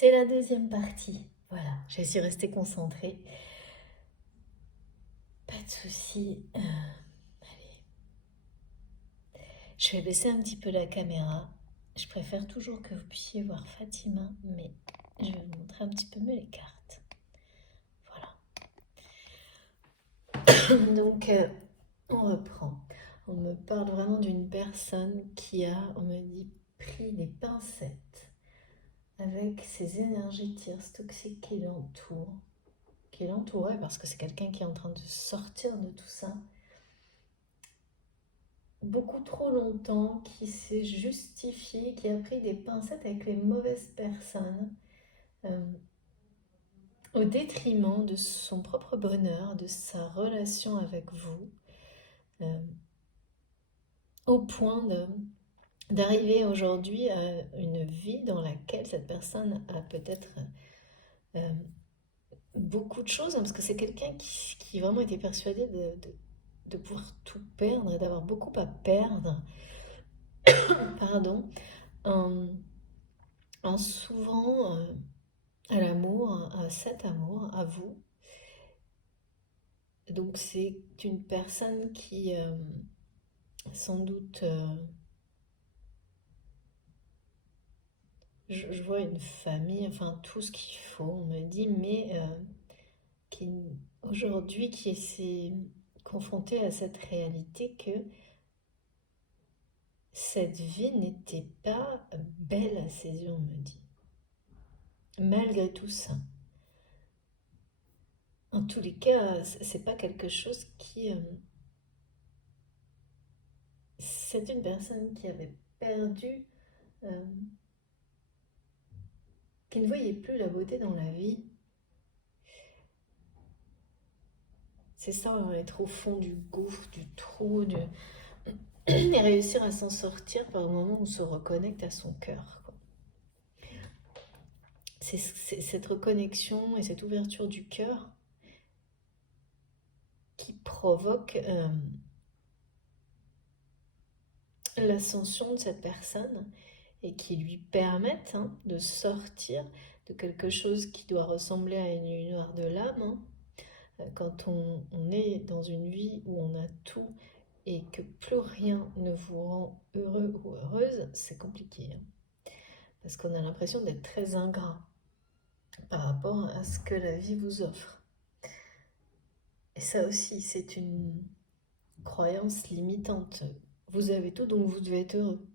C'est la deuxième partie. Voilà, j'ai su rester concentrée. Pas de souci. Allez. Je vais baisser un petit peu la caméra. Je préfère toujours que vous puissiez voir Fatima, mais je vais vous montrer un petit peu mieux les cartes. Voilà. Donc, on reprend. On me parle vraiment d'une personne qui a, on me dit, pris des pincettes avec ces énergies tierces toxiques qui l'entourent. Qui l'entourait parce que c'est quelqu'un qui est en train de sortir de tout ça beaucoup trop longtemps, qui s'est justifié, qui a pris des pincettes avec les mauvaises personnes euh, au détriment de son propre bonheur, de sa relation avec vous, euh, au point d'arriver aujourd'hui à une vie dans laquelle cette personne a peut-être euh, beaucoup de choses, hein, parce que c'est quelqu'un qui vraiment était persuadé de pouvoir tout perdre et d'avoir beaucoup à perdre, pardon, en, en s'ouvrant à l'amour, à cet amour, à vous. Donc c'est une personne qui, sans doute, je vois une famille, enfin tout ce qu'il faut, on me dit, mais qui aujourd'hui qui s'est confrontée à cette réalité que cette vie n'était pas belle à ses yeux, on me dit. Malgré tout ça. En tous les cas, c'est pas quelque chose qui... c'est une personne qui avait perdu, euh, qui ne voyait plus la beauté dans la vie. C'est ça, hein, être au fond du gouffre, du trou, et réussir à s'en sortir par le moment où on se reconnecte à son cœur, quoi. C'est cette reconnexion et cette ouverture du cœur qui provoque l'ascension de cette personne et qui lui permettent, hein, de sortir de quelque chose qui doit ressembler à une nuit noire de l'âme, hein. Quand on est dans une vie où on a tout et que plus rien ne vous rend heureux ou heureuse, c'est compliqué, hein. Parce qu'on a l'impression d'être très ingrat par rapport à ce que la vie vous offre. Et ça aussi, c'est une croyance limitante. Vous avez tout, donc vous devez être heureux.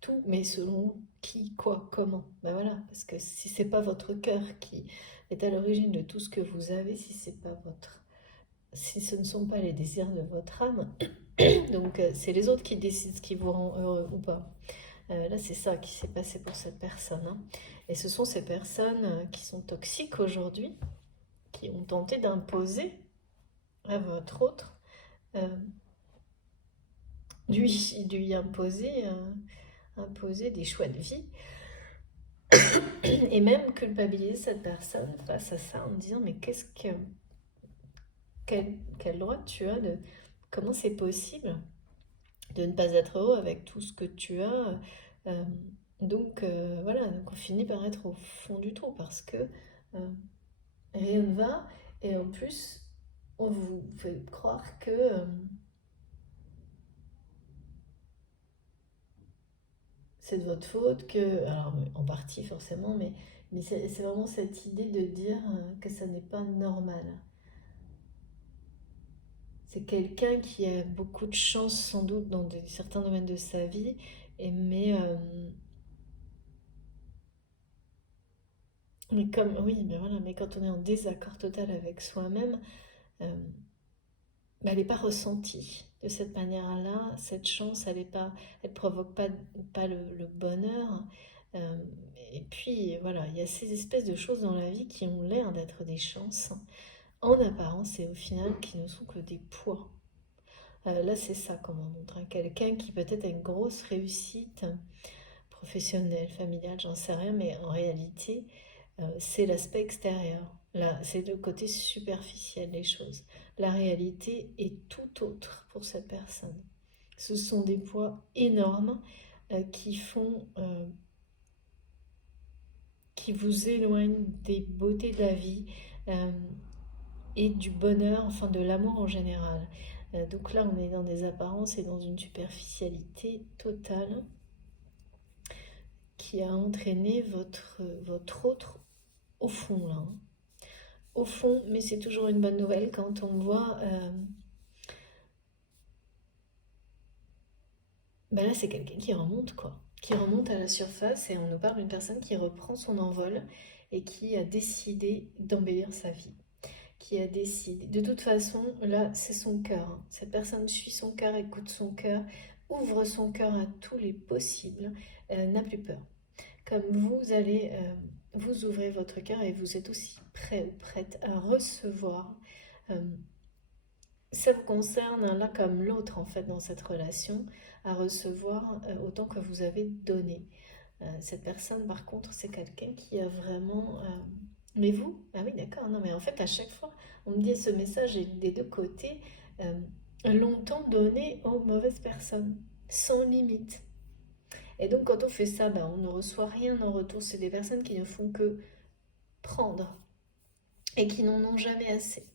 Tout, mais selon qui, quoi, comment. Ben voilà, parce que si c'est pas votre cœur qui est à l'origine de tout ce que vous avez, si ce ne sont pas les désirs de votre âme, donc c'est les autres qui décident ce qui vous rend heureux ou pas. Là, c'est ça qui s'est passé pour cette personne, hein. Et ce sont ces personnes qui sont toxiques aujourd'hui, qui ont tenté d'imposer à votre autre, euh, lui imposer des choix de vie, et même culpabiliser cette personne face à ça en disant mais quel droit tu as de... Comment c'est possible de ne pas être heureux avec tout ce que tu as, euh, voilà, donc on finit par être au fond du trou parce que euh, rien ne va et en plus on vous fait croire que c'est de votre faute, que, alors en partie forcément, mais c'est vraiment cette idée de dire que ça n'est pas normal. C'est quelqu'un qui a beaucoup de chance sans doute dans certains domaines de sa vie, mais comme, oui, mais voilà, mais quand on est en désaccord total avec soi-même, euh, bah, elle n'est pas ressentie de cette manière-là. Cette chance, elle provoque pas le bonheur. Euh, et puis, voilà, il y a ces espèces de choses dans la vie qui ont l'air d'être des chances, hein, en apparence, et au final, qui ne sont que des poids. Là, c'est ça qu'on me montre, hein. Quelqu'un qui peut-être a une grosse réussite professionnelle, familiale, j'en sais rien, mais en réalité, c'est l'aspect extérieur. Là, c'est le côté superficiel des choses. La réalité est tout autre pour cette personne. Ce sont des poids énormes qui qui vous éloigne des beautés de la vie et du bonheur, enfin de l'amour en général. Donc là, on est dans des apparences et dans une superficialité totale qui a entraîné votre autre au fond là. Au fond, mais c'est toujours une bonne nouvelle quand on voit... ben là, c'est quelqu'un qui remonte, quoi. Qui remonte à la surface et on nous parle d'une personne qui reprend son envol et qui a décidé d'embellir sa vie. Qui a décidé. De toute façon, là, c'est son cœur. Hein. Cette personne suit son cœur, écoute son cœur, ouvre son cœur à tous les possibles, n'a plus peur. Comme vous allez vous ouvrir votre cœur et vous êtes aussi prêt ou prête à recevoir. euh, Ça vous concerne l'un comme l'autre en fait dans cette relation, à recevoir autant que vous avez donné. Cette personne par contre c'est quelqu'un qui a vraiment... Mais vous? Ah oui d'accord, non mais en fait à chaque fois on me dit ce message est des deux côtés, longtemps donné aux mauvaises personnes, sans limite. Et donc quand on fait ça, ben, on ne reçoit rien en retour, c'est des personnes qui ne font que prendre et qui n'en ont jamais assez.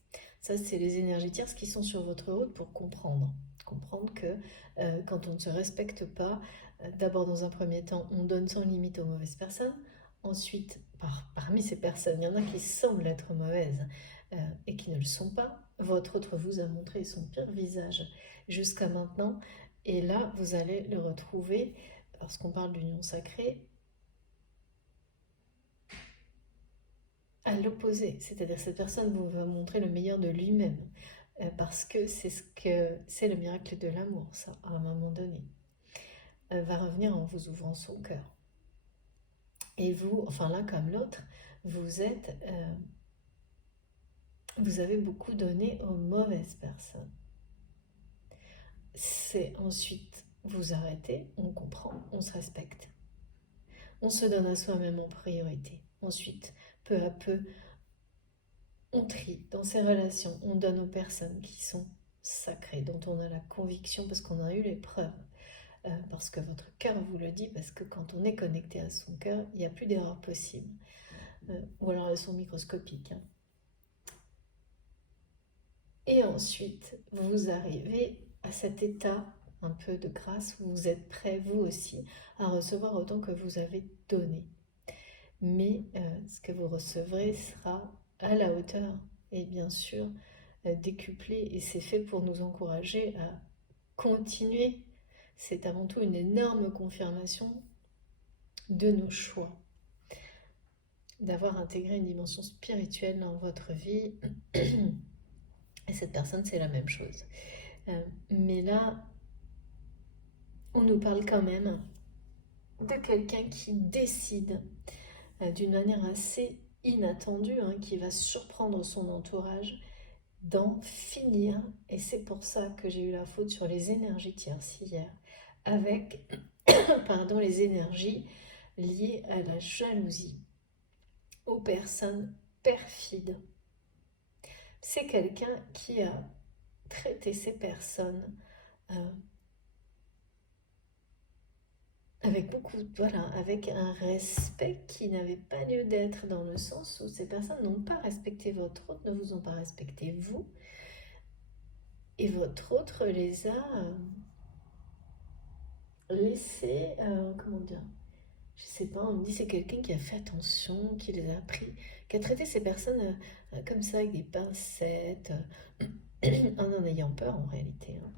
Ça, c'est les énergies tierces qui sont sur votre route pour comprendre. Comprendre que quand on ne se respecte pas, d'abord dans un premier temps, on donne sans limite aux mauvaises personnes. Ensuite, parmi ces personnes, il y en a qui semblent être mauvaises et qui ne le sont pas. Votre autre vous a montré son pire visage jusqu'à maintenant. Et là, vous allez le retrouver, lorsqu'on parle d'union sacrée, à l'opposé, c'est-à-dire cette personne vous va montrer le meilleur de lui-même, parce que c'est le miracle de l'amour, ça, à un moment donné, va revenir en vous ouvrant son cœur. Et vous, enfin l'un comme l'autre, vous avez beaucoup donné aux mauvaises personnes. C'est ensuite vous arrêtez, on comprend, on se respecte, on se donne à soi-même en priorité. Ensuite, peu à peu, on trie dans ces relations, on donne aux personnes qui sont sacrées, dont on a la conviction parce qu'on a eu les preuves, parce que votre cœur vous le dit, parce que quand on est connecté à son cœur, il n'y a plus d'erreur possible, ou alors elles sont microscopiques. Hein. Et ensuite, vous arrivez à cet état un peu de grâce où vous êtes prêt, vous aussi, à recevoir autant que vous avez donné. Mais ce que vous recevrez sera à la hauteur et bien sûr décuplé et c'est fait pour nous encourager à continuer. C'est avant tout une énorme confirmation de nos choix, d'avoir intégré une dimension spirituelle dans votre vie. Et cette personne, c'est la même chose. Mais là, on nous parle quand même de quelqu'un qui décide d'une manière assez inattendue, hein, qui va surprendre son entourage, d'en finir, et c'est pour ça que j'ai eu la faute sur les énergies tierces hier, avec pardon, les énergies liées à la jalousie, aux personnes perfides. C'est quelqu'un qui a traité ces personnes avec avec un respect qui n'avait pas lieu d'être, dans le sens où ces personnes n'ont pas respecté votre autre, ne vous ont pas respecté vous, et votre autre les a laissés, comment dire, je sais pas, on me dit c'est quelqu'un qui a fait attention, qui les a pris, qui a traité ces personnes comme ça avec des pincettes, en ayant peur en réalité. Hein.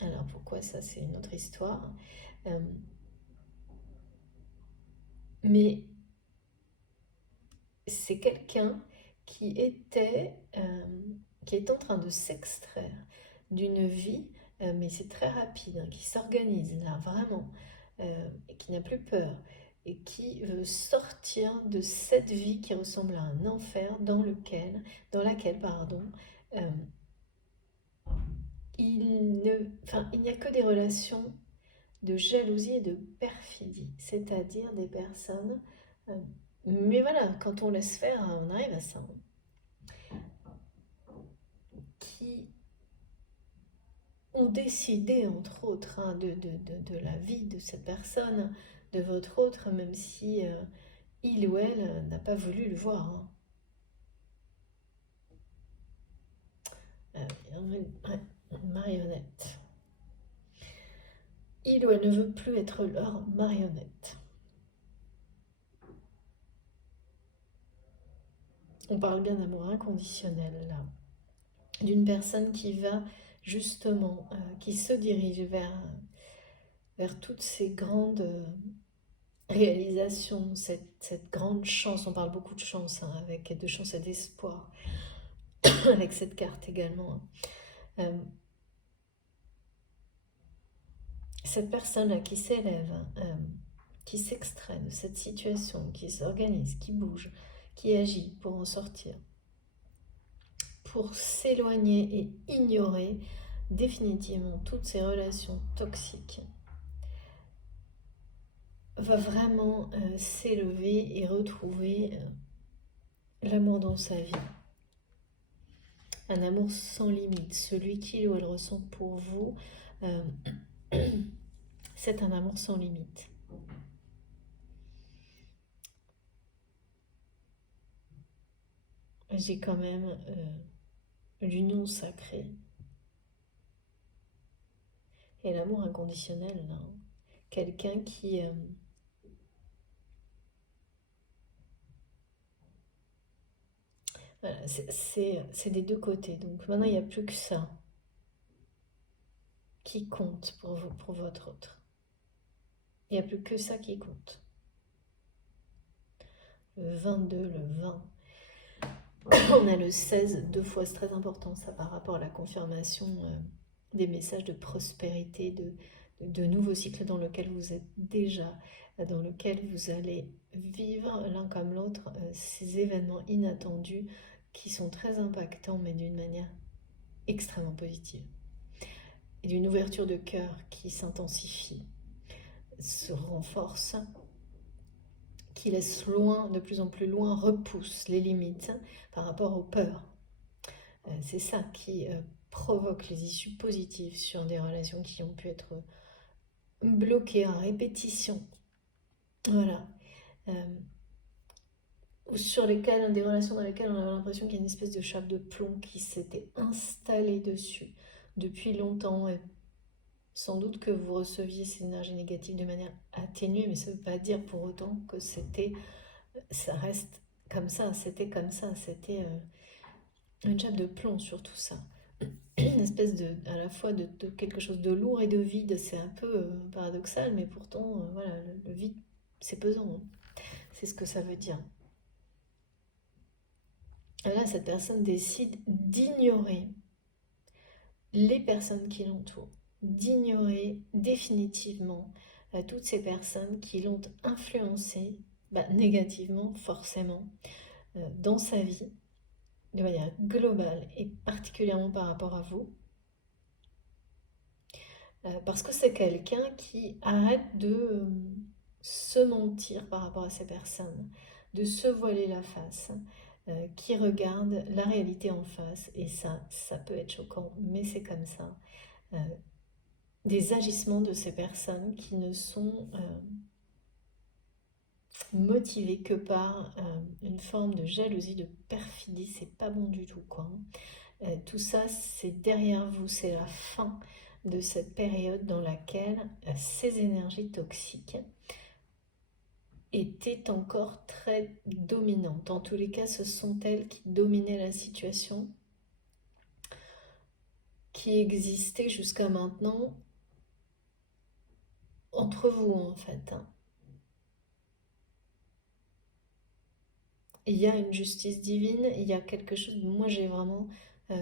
Alors pourquoi ça, c'est une autre histoire. Euh, mais c'est quelqu'un qui qui est en train de s'extraire d'une vie, mais c'est très rapide, hein, qui s'organise là vraiment, et qui n'a plus peur, et qui veut sortir de cette vie qui ressemble à un enfer dans laquelle, euh, il n'y a que des relations de jalousie et de perfidie, c'est-à-dire des personnes... euh, mais voilà, quand on laisse faire, on arrive à ça, qui ont décidé, entre autres, hein, de la vie de cette personne, de votre autre, même si il ou elle n'a pas voulu le voir. Hein. Ouais, une marionnette. Il ou elle ne veut plus être leur marionnette. On parle bien d'amour inconditionnel là, d'une personne qui va justement, qui se dirige vers toutes ces grandes réalisations, cette grande chance. On parle beaucoup de chance, hein, avec de chance et d'espoir, avec cette carte également. Euh, cette personne-là qui s'élève, qui s'extrait de cette situation, qui s'organise, qui bouge, qui agit pour en sortir, pour s'éloigner et ignorer définitivement toutes ces relations toxiques, va vraiment s'élever et retrouver l'amour dans sa vie. Un amour sans limite, celui qu'il ou elle ressent pour vous, c'est un amour sans limite. J'ai quand même l'union sacrée et l'amour inconditionnel. Là. Quelqu'un qui... voilà, c'est des deux côtés. Donc maintenant, il n'y a plus que ça qui compte pour vous, pour votre autre. Il n'y a plus que ça qui compte. Le 22, le 20. On a le 16, deux fois, c'est très important ça par rapport à la confirmation des messages de prospérité, de nouveaux cycles dans lesquels vous êtes déjà, dans lesquels vous allez vivre l'un comme l'autre ces événements inattendus qui sont très impactants mais d'une manière extrêmement positive. Et d'une ouverture de cœur qui s'intensifie, se renforce, qui laisse loin, de plus en plus loin, repousse les limites par rapport aux peurs. C'est ça qui provoque les issues positives sur des relations qui ont pu être bloquées à répétition. Voilà. Ou sur lesquelles, des relations dans lesquelles on avait l'impression qu'il y a une espèce de chape de plomb qui s'était installée dessus depuis longtemps. Et sans doute que vous receviez ces énergies négatives de manière atténuée, mais ça ne veut pas dire pour autant que ça reste comme ça, c'était une chape de plomb sur tout ça. Une espèce à la fois de quelque chose de lourd et de vide. C'est un peu paradoxal, mais pourtant, voilà, le vide, c'est pesant. Hein. C'est ce que ça veut dire. Là, cette personne décide d'ignorer les personnes qui l'entourent, d'ignorer définitivement toutes ces personnes qui l'ont influencé négativement, forcément, dans sa vie, de manière globale et particulièrement par rapport à vous. Parce que c'est quelqu'un qui arrête de se mentir par rapport à ces personnes, de se voiler la face, qui regarde la réalité en face. Et ça peut être choquant, mais c'est comme ça. Des agissements de ces personnes qui ne sont motivés que par une forme de jalousie, de perfidie. C'est pas bon du tout, quoi. Tout ça, c'est derrière vous, c'est la fin de cette période dans laquelle ces énergies toxiques étaient encore très dominantes. En tous les cas, ce sont elles qui dominaient la situation, qui existait jusqu'à maintenant entre vous, en fait. Il y a une justice divine, il y a quelque chose... Moi, j'ai vraiment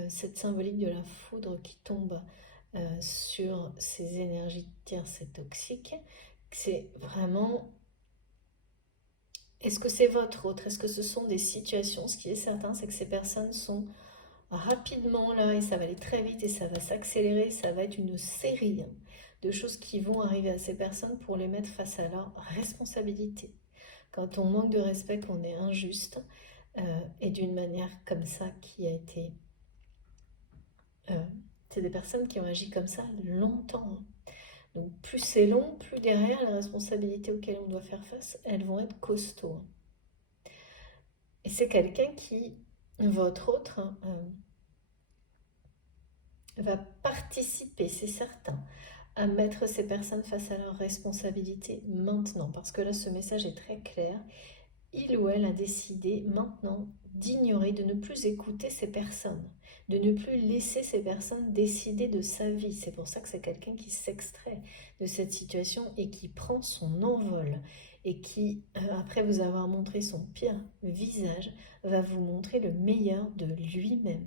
cette symbolique de la foudre qui tombe sur ces énergies tierces et toxiques. C'est vraiment... Est-ce que c'est votre autre? Est-ce que ce sont des situations? Ce qui est certain, c'est que ces personnes sont rapidement là et ça va aller très vite et ça va s'accélérer. Ça va être une série de choses qui vont arriver à ces personnes pour les mettre face à leur responsabilité. Quand on manque de respect, qu'on est injuste, et d'une manière comme ça qui a été... c'est des personnes qui ont agi comme ça longtemps. Donc plus c'est long, plus derrière les responsabilités auxquelles on doit faire face, elles vont être costauds. Et c'est quelqu'un qui, votre autre, va participer, c'est certain, à mettre ces personnes face à leurs responsabilités maintenant. Parce que là, ce message est très clair. Il ou elle a décidé maintenant d'ignorer, de ne plus écouter ces personnes, de ne plus laisser ces personnes décider de sa vie. C'est pour ça que c'est quelqu'un qui s'extrait de cette situation et qui prend son envol et qui, après vous avoir montré son pire visage, va vous montrer le meilleur de lui-même.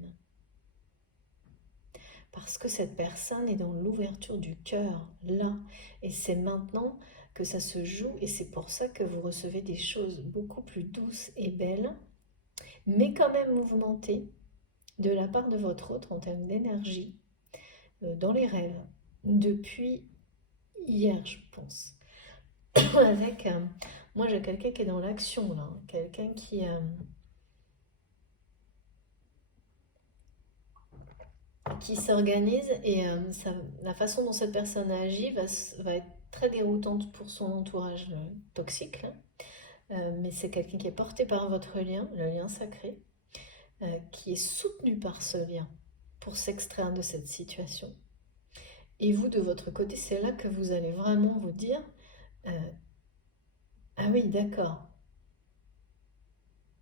Parce que cette personne est dans l'ouverture du cœur, là. Et c'est maintenant que ça se joue et c'est pour ça que vous recevez des choses beaucoup plus douces et belles, mais quand même mouvementées de la part de votre autre en termes d'énergie, dans les rêves, depuis hier, je pense. Avec, moi j'ai quelqu'un qui est dans l'action, là, quelqu'un qui s'organise et la façon dont cette personne agit va être très déroutante pour son entourage toxique, là. Mais c'est quelqu'un qui est porté par votre lien, le lien sacré, qui est soutenu par ce lien pour s'extraire de cette situation. Et vous, de votre côté, c'est là que vous allez vraiment vous dire ah oui, d'accord,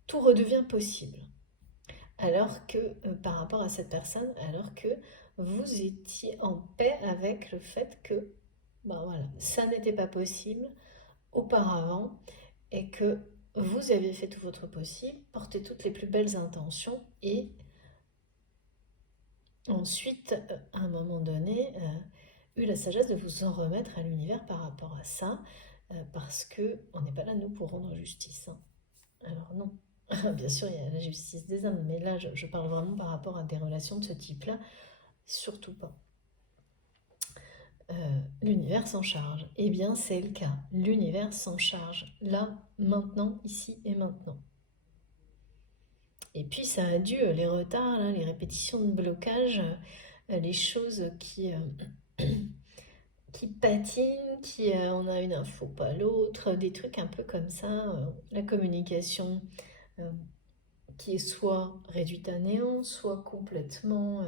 tout redevient possible. Alors que, par rapport à cette personne, alors que vous étiez en paix avec le fait que, ben voilà, ça n'était pas possible auparavant et que vous aviez fait tout votre possible, porté toutes les plus belles intentions et ensuite, à un moment donné, eu la sagesse de vous en remettre à l'univers par rapport à ça, parce que on n'est pas là, nous, pour rendre justice, hein. Alors non, bien sûr, il y a la justice des hommes, mais là, je parle vraiment par rapport à des relations de ce type-là, surtout pas. L'univers s'en charge. Eh bien, c'est le cas. L'univers s'en charge, là, maintenant, ici et maintenant. Et puis, ça a dû, les retards, là, les répétitions de blocage, les choses qui patinent, on a une info pas l'autre, des trucs un peu comme ça, la communication euh, qui est soit réduite à néant, soit complètement,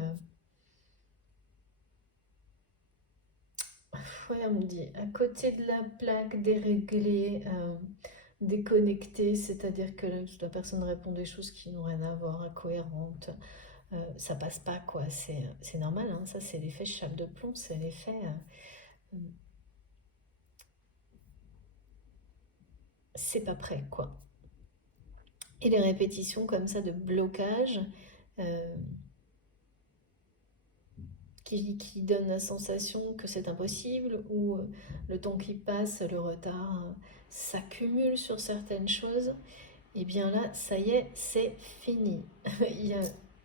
ouais, on me dit, à côté de la plaque, déréglée, déconnectée, c'est-à-dire que la personne répond des choses qui n'ont rien à voir, incohérentes, ça passe pas, quoi, c'est normal, hein, ça c'est l'effet chape de plomb, c'est l'effet... c'est pas prêt, quoi. Et les répétitions comme ça de blocage euh, qui donnent la sensation que c'est impossible ou le temps qui passe, le retard s'accumule sur certaines choses, et bien là, ça y est, c'est fini. Il y a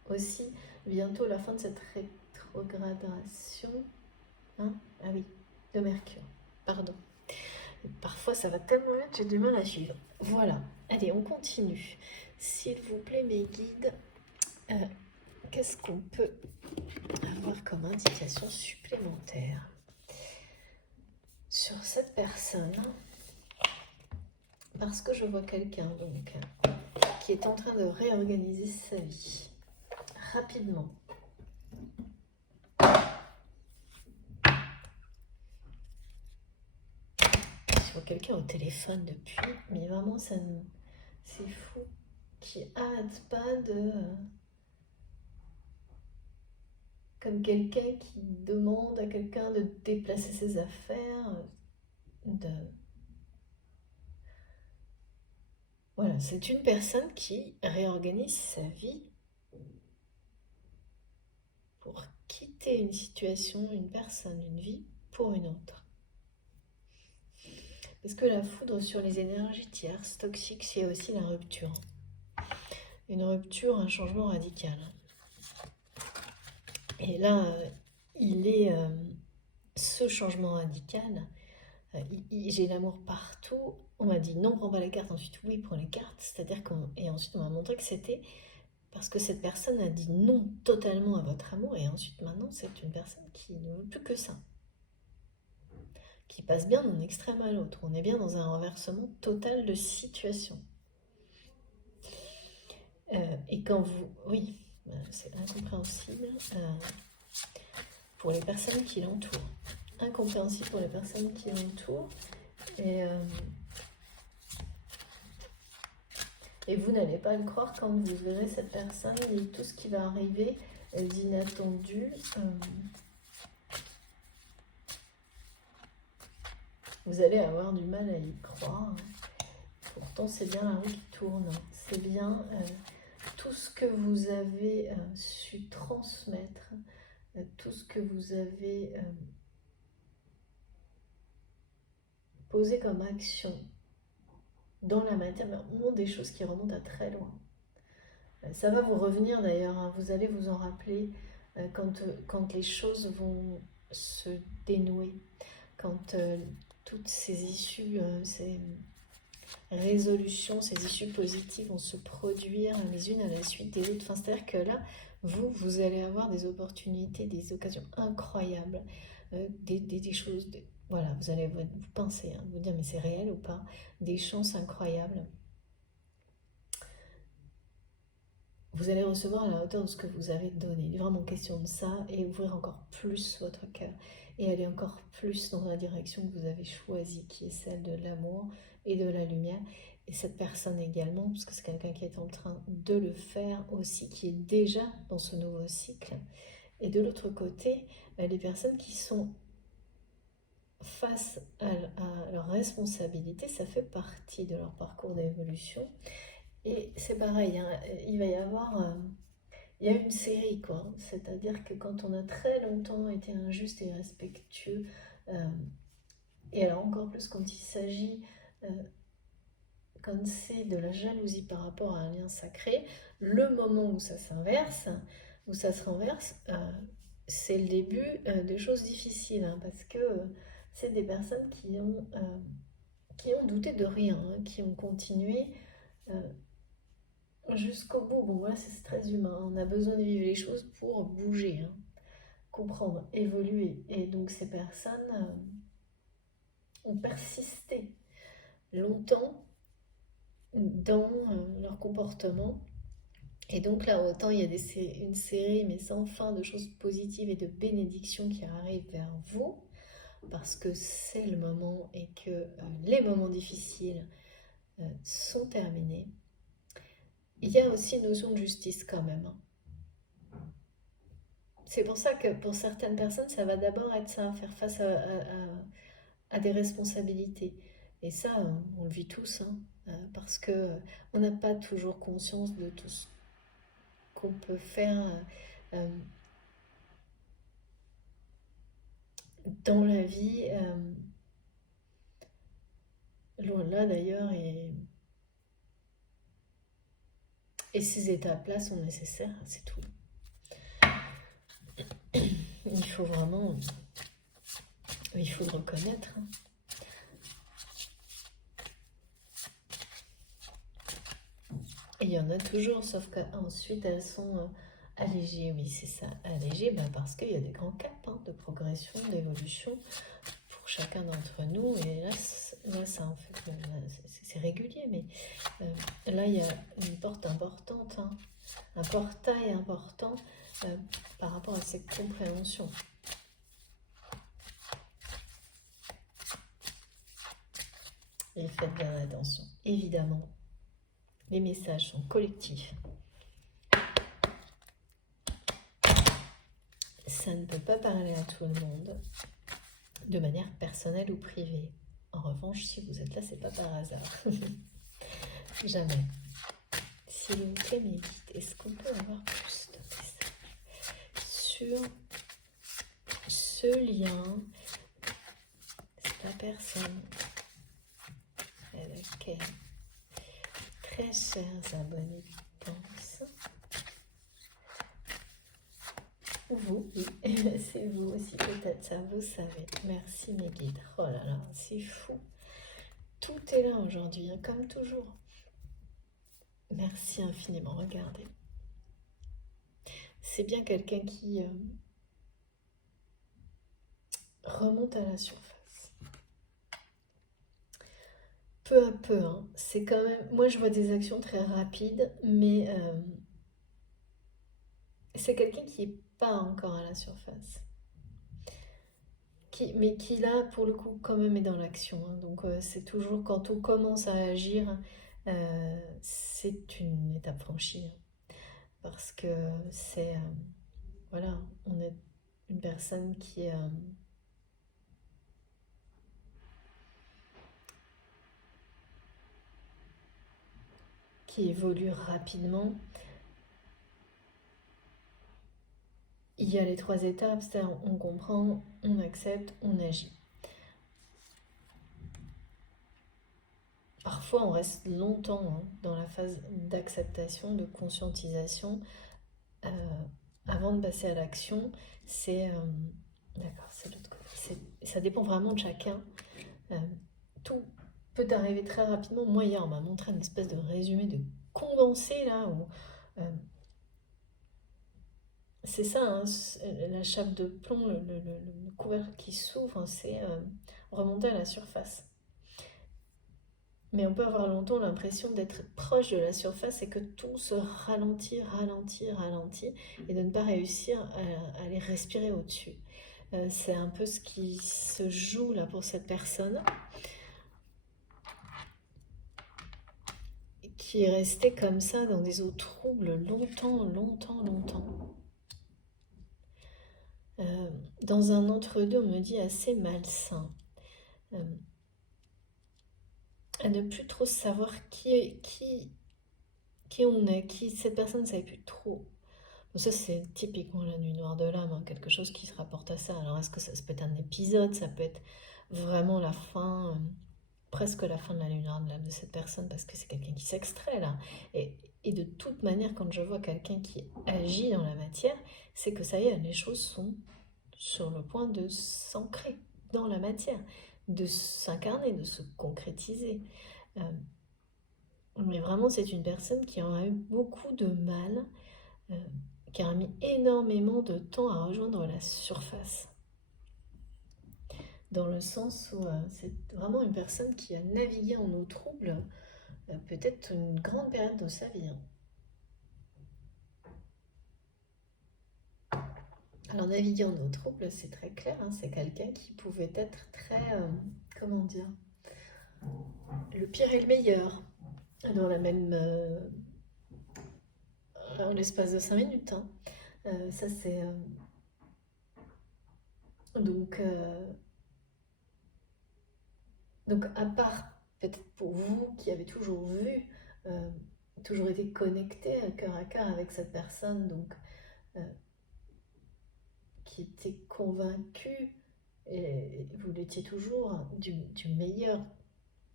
aussi bientôt la fin de cette rétrogradation. Hein, ah oui, de Mercure. Pardon. Parfois, ça va tellement vite, j'ai du mal à suivre. Voilà. Allez, on continue. S'il vous plaît, mes guides, euh, qu'est-ce qu'on peut avoir comme indication supplémentaire sur cette personne? Parce que je vois quelqu'un donc qui est en train de réorganiser sa vie rapidement. Je vois quelqu'un au téléphone depuis, mais vraiment c'est fou, qui arrête pas de... comme quelqu'un qui demande à quelqu'un de déplacer ses affaires, de... Voilà, c'est une personne qui réorganise sa vie pour quitter une situation, une personne, une vie pour une autre. Parce que la foudre sur les énergies tierces toxiques, c'est aussi la rupture. Une rupture, un changement radical. Et là, il est ce changement radical. J'ai l'amour partout. On m'a dit non, prends pas les cartes. Ensuite, oui, prends les cartes. C'est-à-dire et ensuite, on m'a montré que c'était parce que cette personne a dit non totalement à votre amour. Et ensuite, maintenant, c'est une personne qui ne veut plus que ça. Qui passe bien d'un extrême à l'autre. On est bien dans un renversement total de situation. Et quand vous... Oui, c'est incompréhensible pour les personnes qui l'entourent. Incompréhensible pour les personnes qui l'entourent. Et vous n'allez pas le croire quand vous verrez cette personne et tout ce qui va arriver d'inattendu. Vous allez avoir du mal à y croire. Pourtant, c'est bien la roue qui tourne. C'est bien tout ce que vous avez su transmettre, tout ce que vous avez posé comme action dans la matière, mais des choses qui remontent à très loin. Ça va vous revenir d'ailleurs, hein, vous allez vous en rappeler quand les choses vont se dénouer, quand toutes ces issues, ces résolutions, ces issues positives vont se produire les unes à la suite des autres. Enfin, c'est-à-dire que là, vous allez avoir des opportunités, des occasions incroyables, des choses, voilà, vous allez vous penser, hein, vous dire mais c'est réel ou pas, des chances incroyables. Vous allez recevoir à la hauteur de ce que vous avez donné. Il est vraiment question de ça et ouvrir encore plus votre cœur et aller encore plus dans la direction que vous avez choisie, qui est celle de l'amour et de la lumière. Et cette personne également, parce que c'est quelqu'un qui est en train de le faire aussi, qui est déjà dans ce nouveau cycle. Et de l'autre côté, les personnes qui sont face à leur responsabilité, ça fait partie de leur parcours d'évolution. Et c'est pareil, hein, il va y avoir... il y a une série, quoi. C'est-à-dire que quand on a très longtemps été injuste et irrespectueux, et alors encore plus quand il s'agit, quand c'est de la jalousie par rapport à un lien sacré, le moment où ça s'inverse, où ça se renverse, c'est le début de choses difficiles, hein, parce que c'est des personnes qui ont douté de rien, hein, qui ont continué jusqu'au bout. Bon, voilà, c'est très humain. On a besoin de vivre les choses pour bouger, hein, comprendre, évoluer. Et donc, ces personnes ont persisté longtemps dans leur comportement. Et donc, là, autant il y a une série, mais sans fin, de choses positives et de bénédictions qui arrivent vers vous, parce que c'est le moment et que les moments difficiles sont terminés. Il y a aussi une notion de justice quand même, hein. C'est pour ça que pour certaines personnes, ça va d'abord être ça, faire face à des responsabilités. Et ça, on le vit tous, hein, parce que on n'a pas toujours conscience de tout ce qu'on peut faire dans la vie. Loin de là d'ailleurs, et ces étapes-là sont nécessaires, c'est tout. Il faut vraiment, il faut le reconnaître, hein. Et il y en a toujours, sauf qu'ensuite elles sont allégées. Oui, c'est ça, allégées, parce qu'il y a des grands caps, hein, de progression, d'évolution pour chacun d'entre nous. Et là ça en fait, c'est régulier, mais là il y a une porte importante, hein, un portail important par rapport à cette compréhension. Et faites bien attention, évidemment. Les messages sont collectifs. Ça ne peut pas parler à tout le monde de manière personnelle ou privée. En revanche, si vous êtes là, c'est pas par hasard. Jamais. S'il vous plaît, mes guides, est-ce qu'on peut avoir plus de messages sur ce lien, cette personne à laquelle très chers abonnés pensent? Vous, oui, c'est vous aussi peut-être, ça vous savez. Merci mes guides. Oh là là, c'est fou. Tout est là aujourd'hui, hein, comme toujours. Merci infiniment, regardez. C'est bien quelqu'un qui remonte à la surface. peu à peu, hein. C'est quand même... Moi, je vois des actions très rapides, mais c'est quelqu'un qui n'est pas encore à la surface. Mais qui, là, pour le coup, quand même est dans l'action, hein. Donc, c'est toujours quand on commence à agir, c'est une étape franchie, hein. Parce que c'est... voilà, on est une personne qui évolue rapidement. Il y a les trois étapes, c'est-à-dire on comprend, on accepte, on agit. Parfois, on reste longtemps, hein, dans la phase d'acceptation, de conscientisation, euh, avant de passer à l'action. C'est d'accord, c'est l'autre côté. Ça dépend vraiment de chacun. Euh, Tout peut arriver très rapidement. Moi, hier, on m'a montré une espèce de résumé de condensé là où c'est ça, hein, la chape de plomb, le couvercle qui s'ouvre, c'est remonter à la surface. Mais on peut avoir longtemps l'impression d'être proche de la surface et que tout se ralentit, ralentit, ralentit, et de ne pas réussir à aller respirer au-dessus. C'est un peu ce qui se joue là pour cette personne qui est restée comme ça dans des eaux troubles longtemps, longtemps, longtemps. Dans un entre-deux, on me dit assez malsain. Euh, à ne plus trop savoir qui on est, qui cette personne ne savait plus trop. Bon, ça, c'est typiquement la nuit noire de l'âme, hein, quelque chose qui se rapporte à ça. Alors, est-ce que ça peut être un épisode, ça peut être vraiment la fin, presque la fin de la nuit noire de l'âme de cette personne, parce que c'est quelqu'un qui s'extrait là. Et, et de toute manière, quand je vois quelqu'un qui agit dans la matière, c'est que ça y est, les choses sont sur le point de s'ancrer dans la matière, de s'incarner, de se concrétiser. Euh, mais vraiment, c'est une personne qui en a eu beaucoup de mal, euh, qui a mis énormément de temps à rejoindre la surface. Dans le sens où c'est vraiment une personne qui a navigué en eau trouble, peut-être une grande période de sa vie, hein. Alors, naviguer en eau trouble, c'est très clair, hein, c'est quelqu'un qui pouvait être très, comment dire, le pire et le meilleur, dans la même, en l'espace de 5 minutes, hein. Ça, c'est. Donc, euh, donc, à part peut-être pour vous qui avez toujours vu, euh, toujours été connecté à cœur avec cette personne, donc euh, qui était convaincu, et vous l'étiez toujours, du meilleur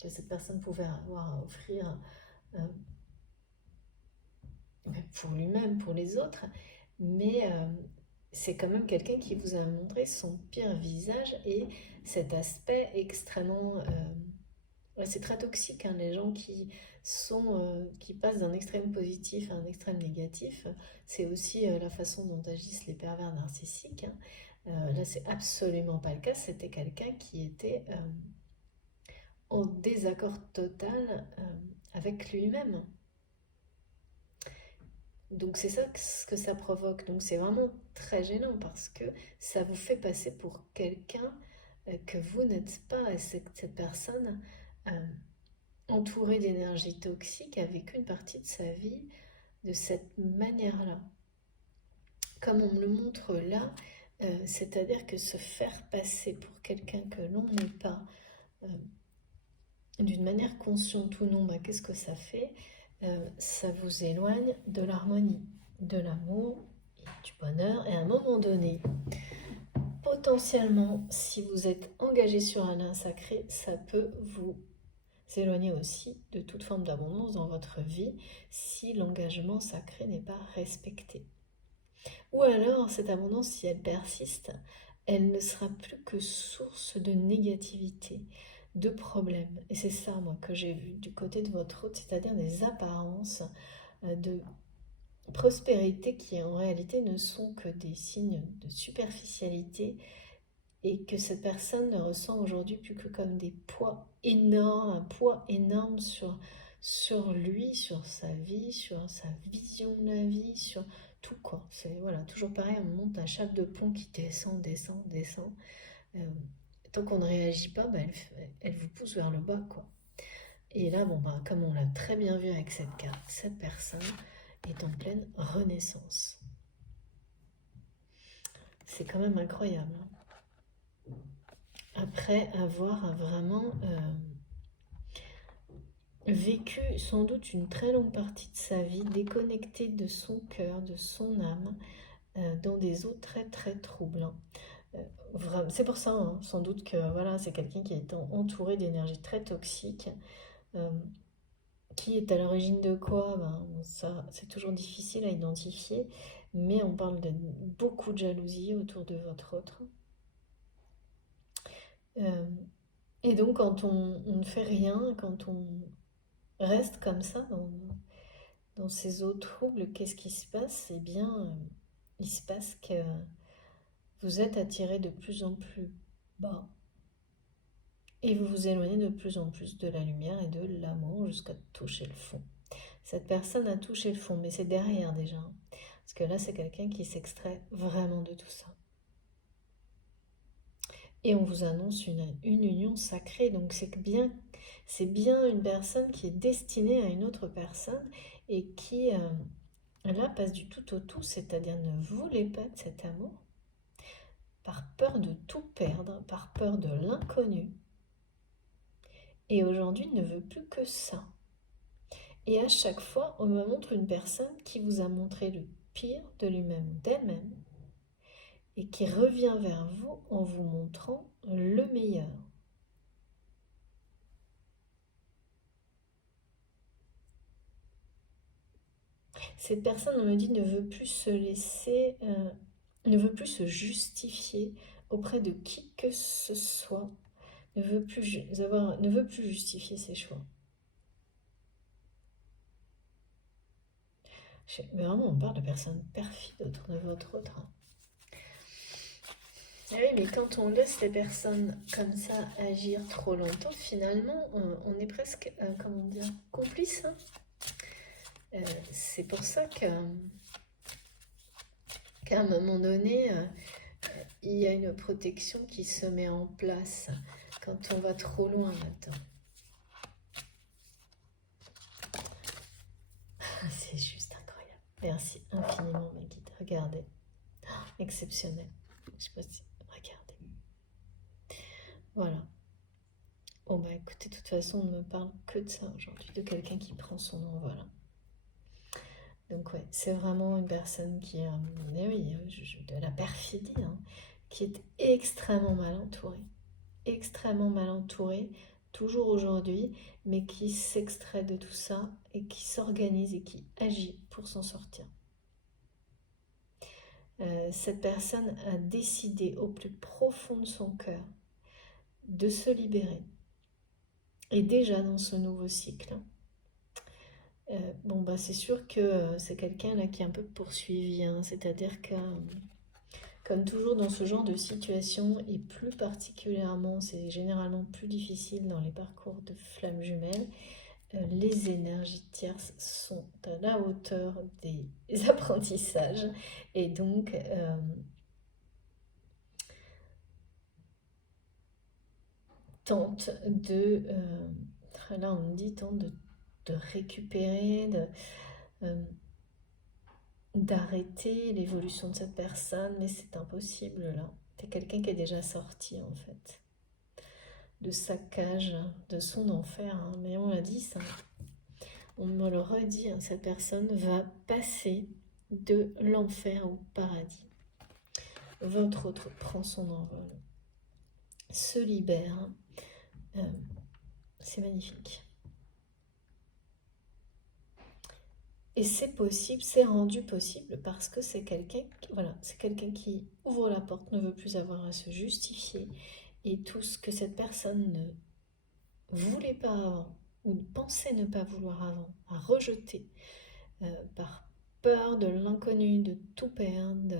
que cette personne pouvait avoir à offrir, euh, pour lui-même, pour les autres, mais c'est quand même quelqu'un qui vous a montré son pire visage et cet aspect extrêmement... ouais, c'est très toxique, hein, les gens qui passent d'un extrême positif à un extrême négatif. C'est aussi la façon dont agissent les pervers narcissiques, hein. Là, c'est absolument pas le cas. C'était quelqu'un qui était en désaccord total avec lui-même. Donc c'est ça ce que ça provoque. Donc c'est vraiment très gênant parce que ça vous fait passer pour quelqu'un que vous n'êtes pas. Et cette personne euh, entourée d'énergie toxique a vécu une partie de sa vie de cette manière-là. Comme on me le montre là, c'est-à-dire que se faire passer pour quelqu'un que l'on n'est pas, euh, d'une manière consciente ou non, bah, qu'est-ce que ça fait? Ça vous éloigne de l'harmonie, de l'amour, du bonheur, et à un moment donné, potentiellement, si vous êtes engagé sur un lien sacré, ça peut vous éloigner aussi de toute forme d'abondance dans votre vie si l'engagement sacré n'est pas respecté. Ou alors, cette abondance, si elle persiste, elle ne sera plus que source de négativité, de problèmes. Et c'est ça, moi, que j'ai vu du côté de votre hôte, c'est-à-dire des apparences de prospérité qui en réalité ne sont que des signes de superficialité et que cette personne ne ressent aujourd'hui plus que comme des poids énormes, un poids énorme sur lui, sur sa vie, sur sa vision de la vie, sur tout quoi. C'est voilà, toujours pareil, on monte un chape de plomb qui descend, descend, descend. Euh, Tant qu'on ne réagit pas, bah, elle vous pousse vers le bas quoi. Et là, bon, bah, comme on l'a très bien vu avec cette carte, cette personne est en pleine renaissance. C'est quand même incroyable. Après avoir vraiment vécu sans doute une très longue partie de sa vie déconnecté de son cœur, de son âme, dans des eaux très très troubles. C'est pour ça, hein, sans doute que voilà, c'est quelqu'un qui est entouré d'énergie très toxique. Euh, qui est à l'origine de quoi? Ben, ça, c'est toujours difficile à identifier, mais on parle de beaucoup de jalousie autour de votre autre. Euh, et donc, quand on ne fait rien, quand on reste comme ça dans ces eaux troubles, qu'est-ce qui se passe? Eh bien, il se passe que vous êtes attiré de plus en plus bas et vous vous éloignez de plus en plus de la lumière et de l'amour jusqu'à toucher le fond. Cette personne a touché le fond, mais c'est derrière déjà. Parce que là, c'est quelqu'un qui s'extrait vraiment de tout ça. Et on vous annonce une union sacrée. Donc c'est bien une personne qui est destinée à une autre personne et qui, là, passe du tout au tout, c'est-à-dire ne voulait pas de cet amour, par peur de tout perdre, par peur de l'inconnu. Et aujourd'hui, ne veut plus que ça. Et à chaque fois, on me montre une personne qui vous a montré le pire de lui-même ou d'elle-même et qui revient vers vous en vous montrant le meilleur. Cette personne, on me dit, ne veut plus se laisser, ne veut plus se justifier auprès de qui que ce soit, ne veut plus justifier ses choix. Mais vraiment, on parle de personnes perfides autour de votre autre. Oui, mais quand on laisse les personnes comme ça agir trop longtemps, finalement, on est presque, comment dire, complice. Hein. C'est pour ça qu'à un moment donné, il y a une protection qui se met en place quand on va trop loin là-dedans. C'est juste incroyable. Merci infiniment, mes guides. Regardez. Exceptionnel. Je sais pas si... Regardez. Voilà. Bon, bah écoutez, de toute façon, on ne me parle que de ça aujourd'hui, de quelqu'un qui prend son envol. Donc ouais, c'est vraiment une personne qui a de la perfidie, hein, qui est extrêmement mal entourée, toujours aujourd'hui, mais qui s'extrait de tout ça et qui s'organise et qui agit pour s'en sortir. Cette personne a décidé au plus profond de son cœur de se libérer. Et déjà dans ce nouveau cycle, bon bah c'est sûr que c'est quelqu'un là qui est un peu poursuivi, hein, c'est-à-dire que comme toujours dans ce genre de situation, et plus particulièrement, c'est généralement plus difficile dans les parcours de flammes jumelles, les énergies tierces sont à la hauteur des apprentissages et donc tente de, là on me dit, tente de récupérer, d'arrêter l'évolution de cette personne, mais c'est impossible là. C'est quelqu'un qui est déjà sorti en fait de sa cage, de son enfer, hein. Mais on l'a dit ça, on me le redit, hein, cette personne va passer de l'enfer au paradis. Votre autre prend son envol, se libère, c'est magnifique. Et c'est possible, c'est rendu possible parce que c'est quelqu'un, voilà, c'est quelqu'un qui ouvre la porte, ne veut plus avoir à se justifier. Et tout ce que cette personne ne voulait pas avant, ou pensait ne pas vouloir avant, à rejeter par peur de l'inconnu, de tout perdre,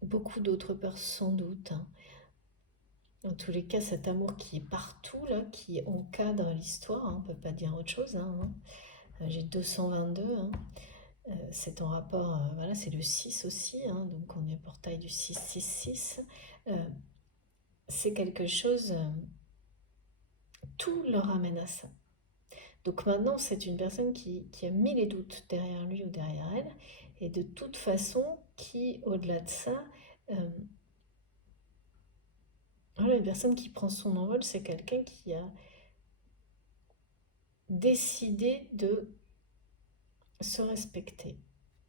beaucoup d'autres peurs sans doute, hein, En tous les cas, cet amour qui est partout, là, qui encadre l'histoire, hein, on ne peut pas dire autre chose, hein. J'ai 222, hein. C'est en rapport, voilà, c'est le 6 aussi, hein, donc on est au portail du 666. C'est quelque chose, tout leur ramène à ça. Donc maintenant, c'est une personne qui a mis les doutes derrière lui ou derrière elle, et de toute façon, qui, au-delà de ça, euh, voilà, une personne qui prend son envol, c'est quelqu'un qui a décidé de se respecter.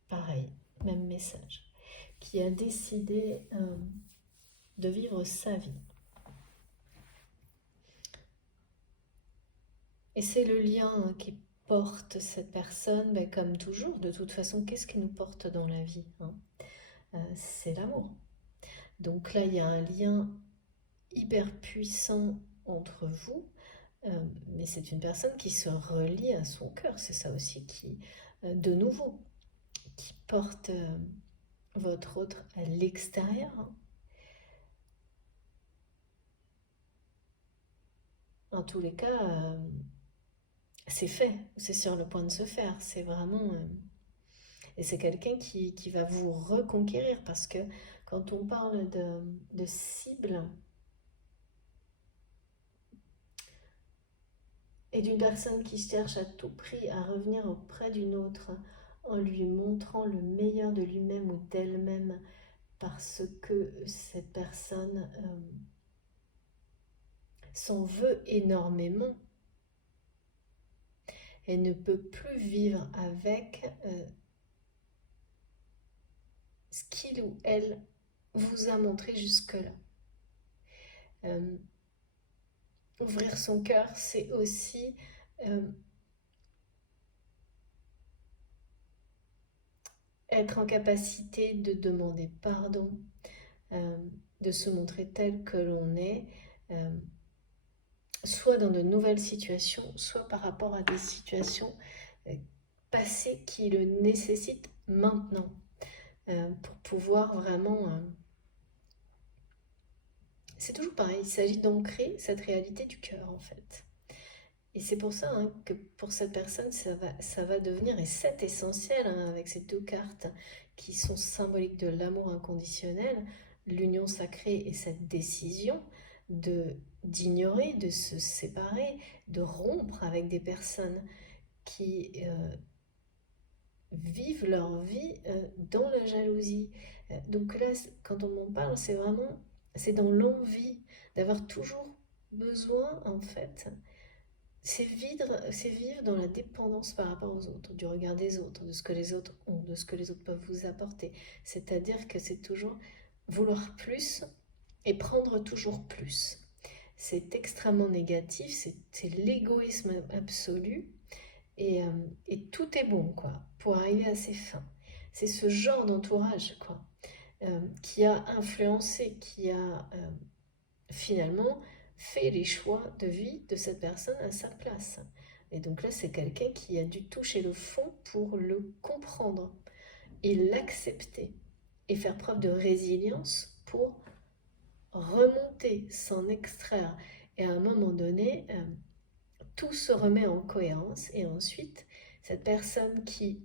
Pareil, même message. Qui a décidé de vivre sa vie. Et c'est le lien qui porte cette personne, ben, comme toujours. De toute façon, qu'est-ce qui nous porte dans la vie, hein? C'est l'amour. Donc là, il y a un lien hyper puissant entre vous, mais c'est une personne qui se relie à son cœur. C'est ça aussi qui, de nouveau, qui porte votre autre à l'extérieur, hein. En tous les cas, c'est fait, c'est sur le point de se faire. C'est vraiment... et c'est quelqu'un qui va vous reconquérir parce que quand on parle de cible et d'une personne qui cherche à tout prix à revenir auprès d'une autre en lui montrant le meilleur de lui-même ou d'elle-même parce que cette personne s'en veut énormément et ne peut plus vivre avec ce qu'il ou elle vous a montré jusque-là. Ouvrir son cœur, c'est aussi être en capacité de demander pardon, euh, de se montrer tel que l'on est, euh, soit dans de nouvelles situations, soit par rapport à des situations passées qui le nécessitent maintenant, pour pouvoir vraiment... c'est toujours pareil, il s'agit d'ancrer cette réalité du cœur en fait. Et c'est pour ça, hein, que pour cette personne, ça va devenir, et c'est essentiel, hein, avec ces deux cartes qui sont symboliques de l'amour inconditionnel, l'union sacrée et cette décision de d'ignorer, de se séparer, de rompre avec des personnes qui vivent leur vie dans la jalousie. Donc là, quand on m'en parle, c'est vraiment, c'est dans l'envie d'avoir toujours besoin, en fait, c'est vivre dans la dépendance par rapport aux autres, du regard des autres, de ce que les autres ont, de ce que les autres peuvent vous apporter. C'est-à-dire que c'est toujours vouloir plus et prendre toujours plus. C'est extrêmement négatif, c'est l'égoïsme absolu et, et tout est bon, quoi, pour arriver à ses fins. C'est ce genre d'entourage, quoi, qui a influencé, qui a finalement fait les choix de vie de cette personne à sa place. Et donc là, c'est quelqu'un qui a dû toucher le fond pour le comprendre et l'accepter et faire preuve de résilience pour remonter, s'en extraire. Et à un moment donné, tout se remet en cohérence et ensuite, cette personne qui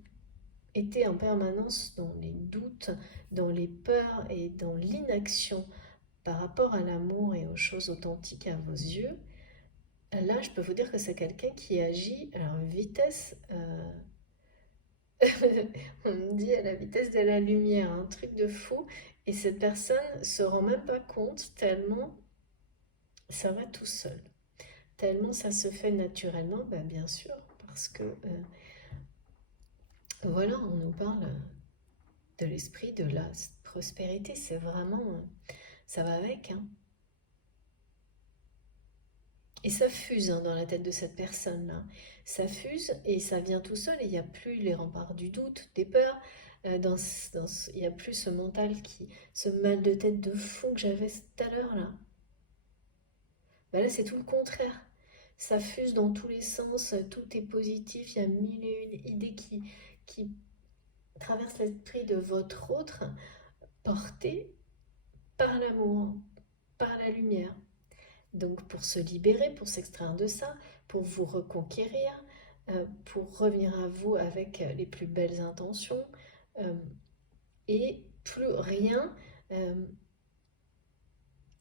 était en permanence dans les doutes, dans les peurs et dans l'inaction par rapport à l'amour et aux choses authentiques à vos yeux, là, je peux vous dire que c'est quelqu'un qui agit à une vitesse, on me dit à la vitesse de la lumière, un truc de fou. Et cette personne se rend même pas compte tellement ça va tout seul, tellement ça se fait naturellement, bah bien sûr, parce que voilà, on nous parle de l'esprit de la prospérité, c'est vraiment, ça va avec, hein. Et ça fuse, hein, dans la tête de cette personne-là. Ça fuse et ça vient tout seul et il n'y a plus les remparts du doute, des peurs. Il n'y a plus ce mental ce mal de tête de fou que j'avais tout à l'heure là. Ben là, c'est tout le contraire. Ça fuse dans tous les sens, tout est positif, il y a mille et une idées qui traversent l'esprit de votre autre, portées par l'amour, par la lumière. Donc pour se libérer, pour s'extraire de ça, pour vous reconquérir, pour revenir à vous avec les plus belles intentions, et plus rien,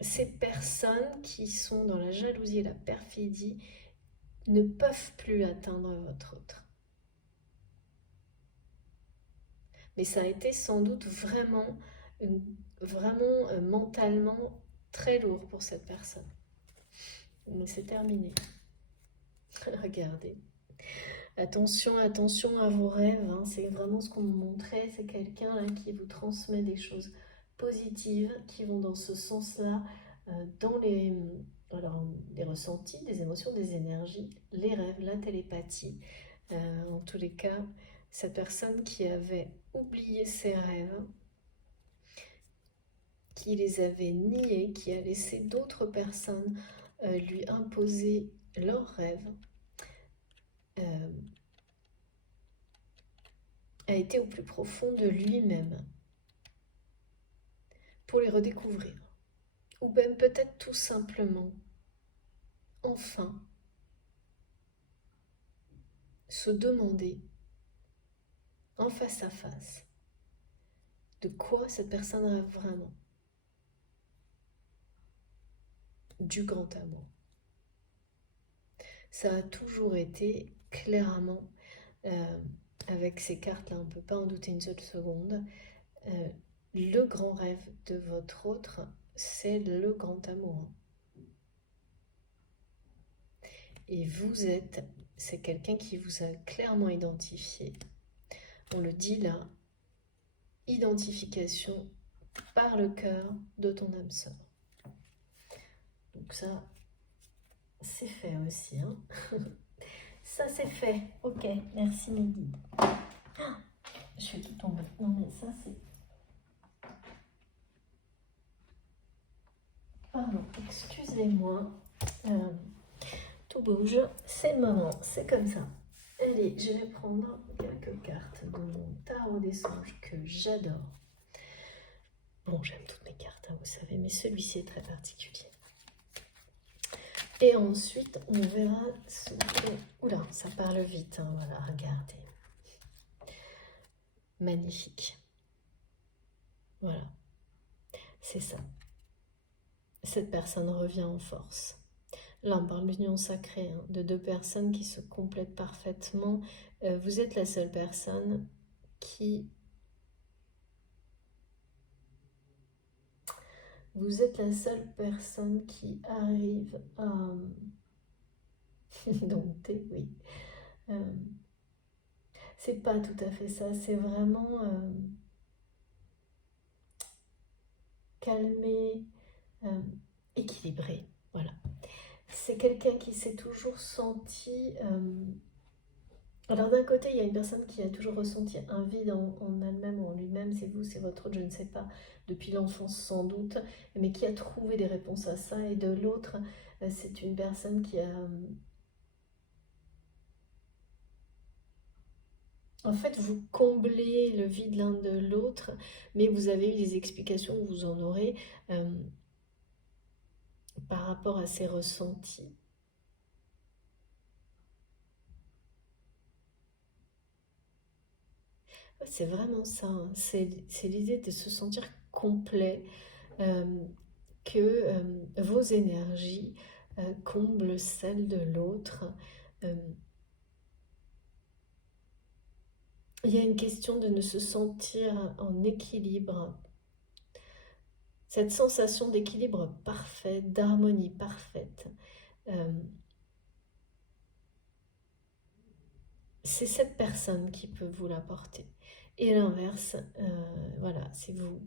ces personnes qui sont dans la jalousie et la perfidie ne peuvent plus atteindre votre autre. Mais ça a été sans doute vraiment, mentalement très lourd pour cette personne. Mais c'est terminé. Regardez. Attention, attention à vos rêves, hein. C'est vraiment ce qu'on me montrait. C'est quelqu'un là qui vous transmet des choses positives qui vont dans ce sens-là, dans les ressentis, des émotions, des énergies, les rêves, la télépathie. En tous les cas, cette personne qui avait oublié ses rêves, qui les avait niés, qui a laissé d'autres personnes lui imposer leurs rêves, a été au plus profond de lui-même pour les redécouvrir. Ou même peut-être tout simplement, enfin, se demander en face à face de quoi cette personne rêve vraiment. Du grand amour. Ça a toujours été clairement, avec ces cartes-là, on ne peut pas en douter une seule seconde, le grand rêve de votre autre, c'est le grand amour. Et vous êtes, c'est quelqu'un qui vous a clairement identifié. On le dit là, identification par le cœur de ton âme sœur. Donc ça, c'est fait aussi. Hein. Ça, c'est fait. Ok, merci mes guides. Ah, je suis tout tombée. Non mais ça, c'est... Pardon, excusez-moi. Tout bouge. C'est le moment. C'est comme ça. Allez, je vais prendre quelques cartes de mon tarot des songes que j'adore. Bon, j'aime toutes mes cartes, hein, vous savez, mais celui-ci est très particulier. Et ensuite, on verra ce que... Oula, ça parle vite, hein, voilà, regardez. Magnifique. Voilà, c'est ça. Cette personne revient en force. Là, on parle d'union sacrée, hein, de deux personnes qui se complètent parfaitement. Vous êtes la seule personne qui... Vous êtes la seule personne qui arrive à... dompter, oui. C'est pas tout à fait ça, c'est vraiment calmé, équilibré, voilà. C'est quelqu'un qui s'est toujours senti... Alors d'un côté, il y a une personne qui a toujours ressenti un vide en elle-même ou en lui-même, c'est vous, c'est votre autre, je ne sais pas, depuis l'enfance sans doute, mais qui a trouvé des réponses à ça. Et de l'autre, c'est une personne qui a... En fait, vous comblez le vide l'un de l'autre, mais vous avez eu des explications, vous en aurez, par rapport à ces ressentis. C'est vraiment ça, hein. C'est l'idée de se sentir complet, que vos énergies comblent celles de l'autre. Il y a une question de ne se sentir en équilibre, cette sensation d'équilibre parfait, d'harmonie parfaite. C'est cette personne qui peut vous l'apporter. Et à l'inverse, voilà, c'est vous.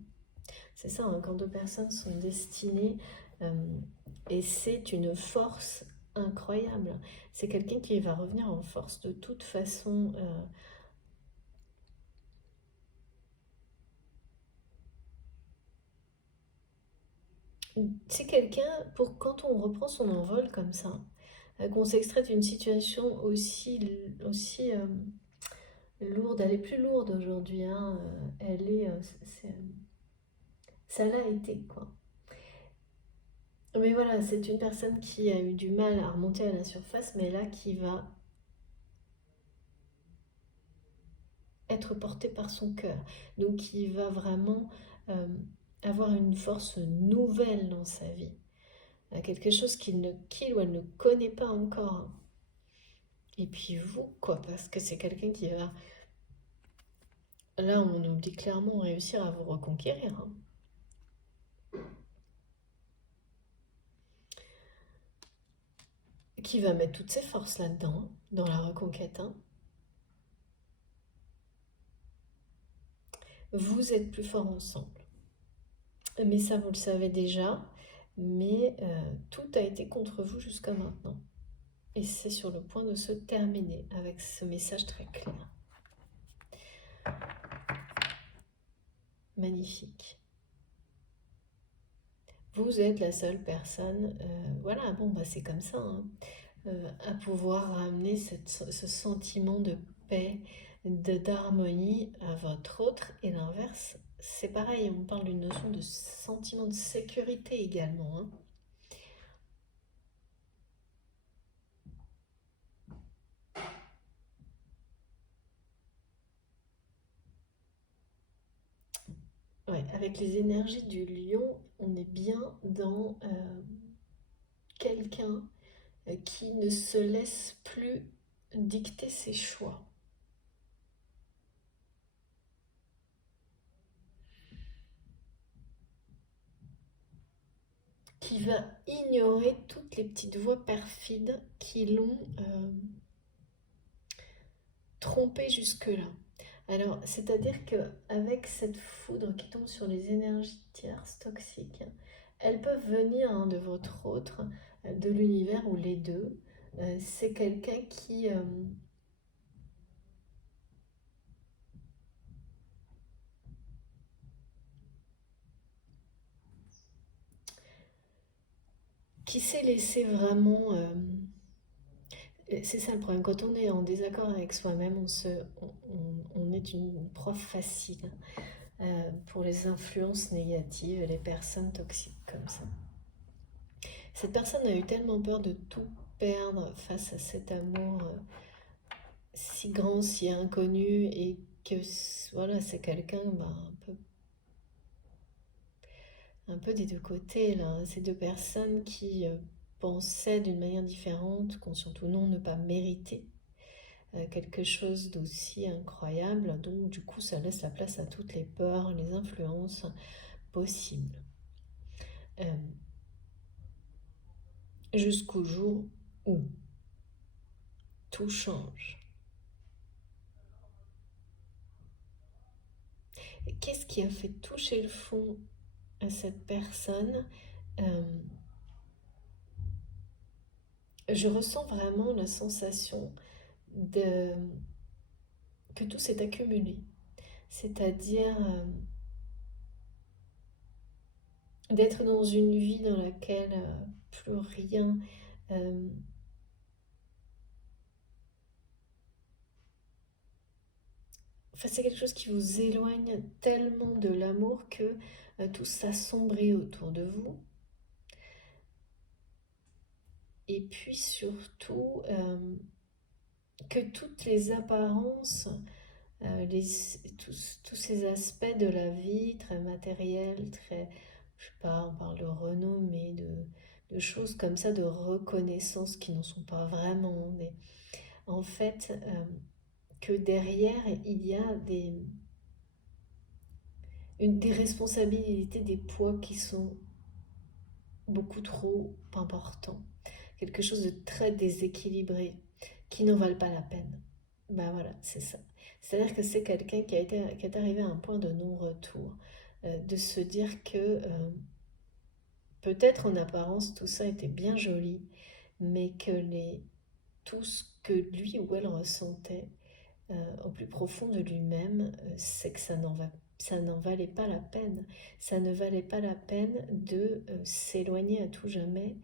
C'est ça, hein, quand deux personnes sont destinées, et c'est une force incroyable. C'est quelqu'un qui va revenir en force de toute façon. C'est quelqu'un, pour quand on reprend son envol comme ça, qu'on s'extrait d'une situation aussi lourde, elle est plus lourde aujourd'hui, hein, elle est, ça l'a été, quoi. Mais voilà, c'est une personne qui a eu du mal à remonter à la surface, mais là qui va être portée par son cœur. Donc qui va vraiment euh, avoir une force nouvelle dans sa vie. Quelque chose qu'il ou elle ne connaît pas encore. Et puis vous, quoi, parce que c'est quelqu'un qui va, là on nous dit clairement, réussir à vous reconquérir. Hein. Qui va mettre toutes ses forces là-dedans, hein, dans la reconquête. Hein. Vous êtes plus forts ensemble. Mais ça, vous le savez déjà, mais tout a été contre vous jusqu'à maintenant. Et c'est sur le point de se terminer avec ce message très clair. Magnifique. Vous êtes la seule personne, voilà, bon, bah c'est comme ça, hein, à pouvoir ramener ce sentiment de paix, d'harmonie à votre autre. Et l'inverse, c'est pareil, on parle d'une notion de sentiment de sécurité également. Hein. Ouais, avec les énergies du lion, on est bien dans quelqu'un qui ne se laisse plus dicter ses choix, qui va ignorer toutes les petites voix perfides qui l'ont trompé jusque-là. Alors, c'est-à-dire qu'avec cette foudre qui tombe sur les énergies tierces toxiques, elles peuvent venir hein, de votre autre, de l'univers ou les deux. C'est quelqu'un qui s'est laissé vraiment... c'est ça le problème, quand on est en désaccord avec soi-même, on est une proie facile pour les influences négatives et les personnes toxiques comme ça. Cette personne a eu tellement peur de tout perdre face à cet amour si grand, si inconnu, et que voilà, c'est quelqu'un bah, un peu des deux côtés là. Ces deux personnes qui pensaient d'une manière différente, consciente ou non, ne pas mériter quelque chose d'aussi incroyable. Donc du coup, ça laisse la place à toutes les peurs, les influences possibles. Euh, Jusqu'au jour où tout change. Qu'est-ce qui a fait toucher le fond à cette personne? Euh, je ressens vraiment la sensation de, que tout s'est accumulé. C'est-à-dire d'être dans une vie dans laquelle plus rien... euh, enfin, c'est quelque chose qui vous éloigne tellement de l'amour que tout s'assombrit autour de vous. Et puis surtout, que toutes les apparences, les, tous ces aspects de la vie très matériels, très, je sais pas, on parle de renommée, de choses comme ça, de reconnaissance qui n'en sont pas vraiment, mais en fait, que derrière, il y a des responsabilités, des poids qui sont beaucoup trop importants. Quelque chose de très déséquilibré, qui n'en valent pas la peine. Ben voilà, c'est ça. C'est-à-dire que c'est quelqu'un qui est arrivé à un point de non-retour, de se dire que peut-être en apparence tout ça était bien joli, mais que tout ce que lui ou elle ressentait au plus profond de lui-même, c'est que ça n'en valait pas la peine. Ça ne valait pas la peine de s'éloigner à tout jamais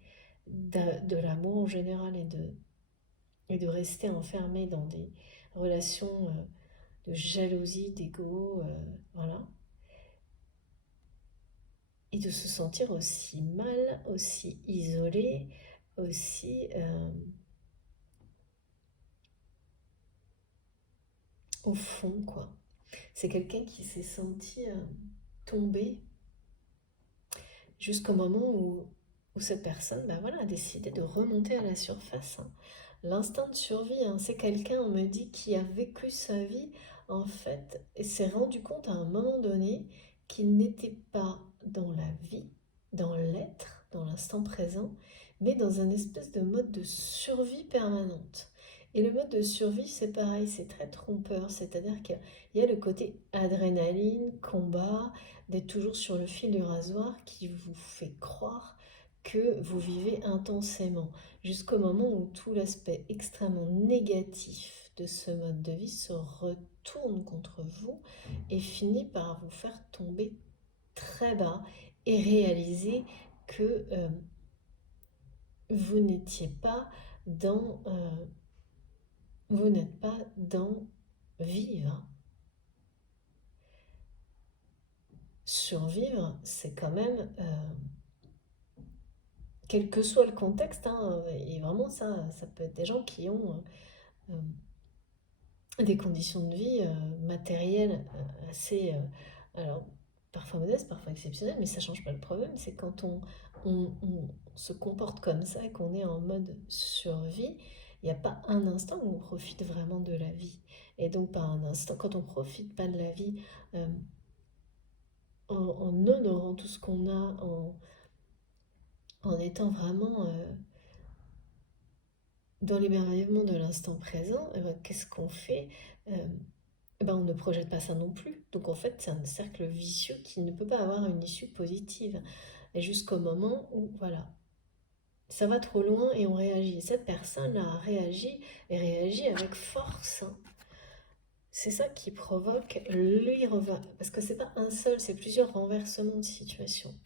de l'amour en général et de rester enfermé dans des relations de jalousie, d'ego, voilà. et de se sentir aussi mal, aussi isolé, aussi au fond, quoi. C'est quelqu'un qui s'est senti tomber jusqu'au moment où cette personne voilà, a décidé de remonter à la surface, hein. L'instinct de survie, hein, c'est quelqu'un, on me dit, qui a vécu sa vie, en fait, et s'est rendu compte à un moment donné qu'il n'était pas dans la vie, dans l'être, dans l'instant présent, mais dans un espèce de mode de survie permanente. Et le mode de survie, c'est pareil, c'est très trompeur, c'est-à-dire qu'il y a le côté adrénaline, combat, d'être toujours sur le fil du rasoir qui vous fait croire que vous vivez intensément, jusqu'au moment où tout l'aspect extrêmement négatif de ce mode de vie se retourne contre vous et finit par vous faire tomber très bas et réaliser que vous n'étiez pas vous n'êtes pas dans vivre. Survivre, c'est quand même quel que soit le contexte, hein, et vraiment ça peut être des gens qui ont des conditions de vie matérielles assez, alors parfois modestes, parfois exceptionnelles, mais ça ne change pas le problème, c'est quand on se comporte comme ça et qu'on est en mode survie, il n'y a pas un instant où on profite vraiment de la vie. Et donc pas un instant, quand on ne profite pas de la vie, euh, en honorant tout ce qu'on a, en étant vraiment dans l'émerveillement de l'instant présent, qu'est-ce qu'on fait? On ne projette pas ça non plus. Donc en fait, c'est un cercle vicieux qui ne peut pas avoir une issue positive. Et jusqu'au moment où, voilà, ça va trop loin et on réagit. Cette personne a réagi et réagit avec force, hein. C'est ça qui provoque parce que c'est pas un seul, c'est plusieurs renversements de situation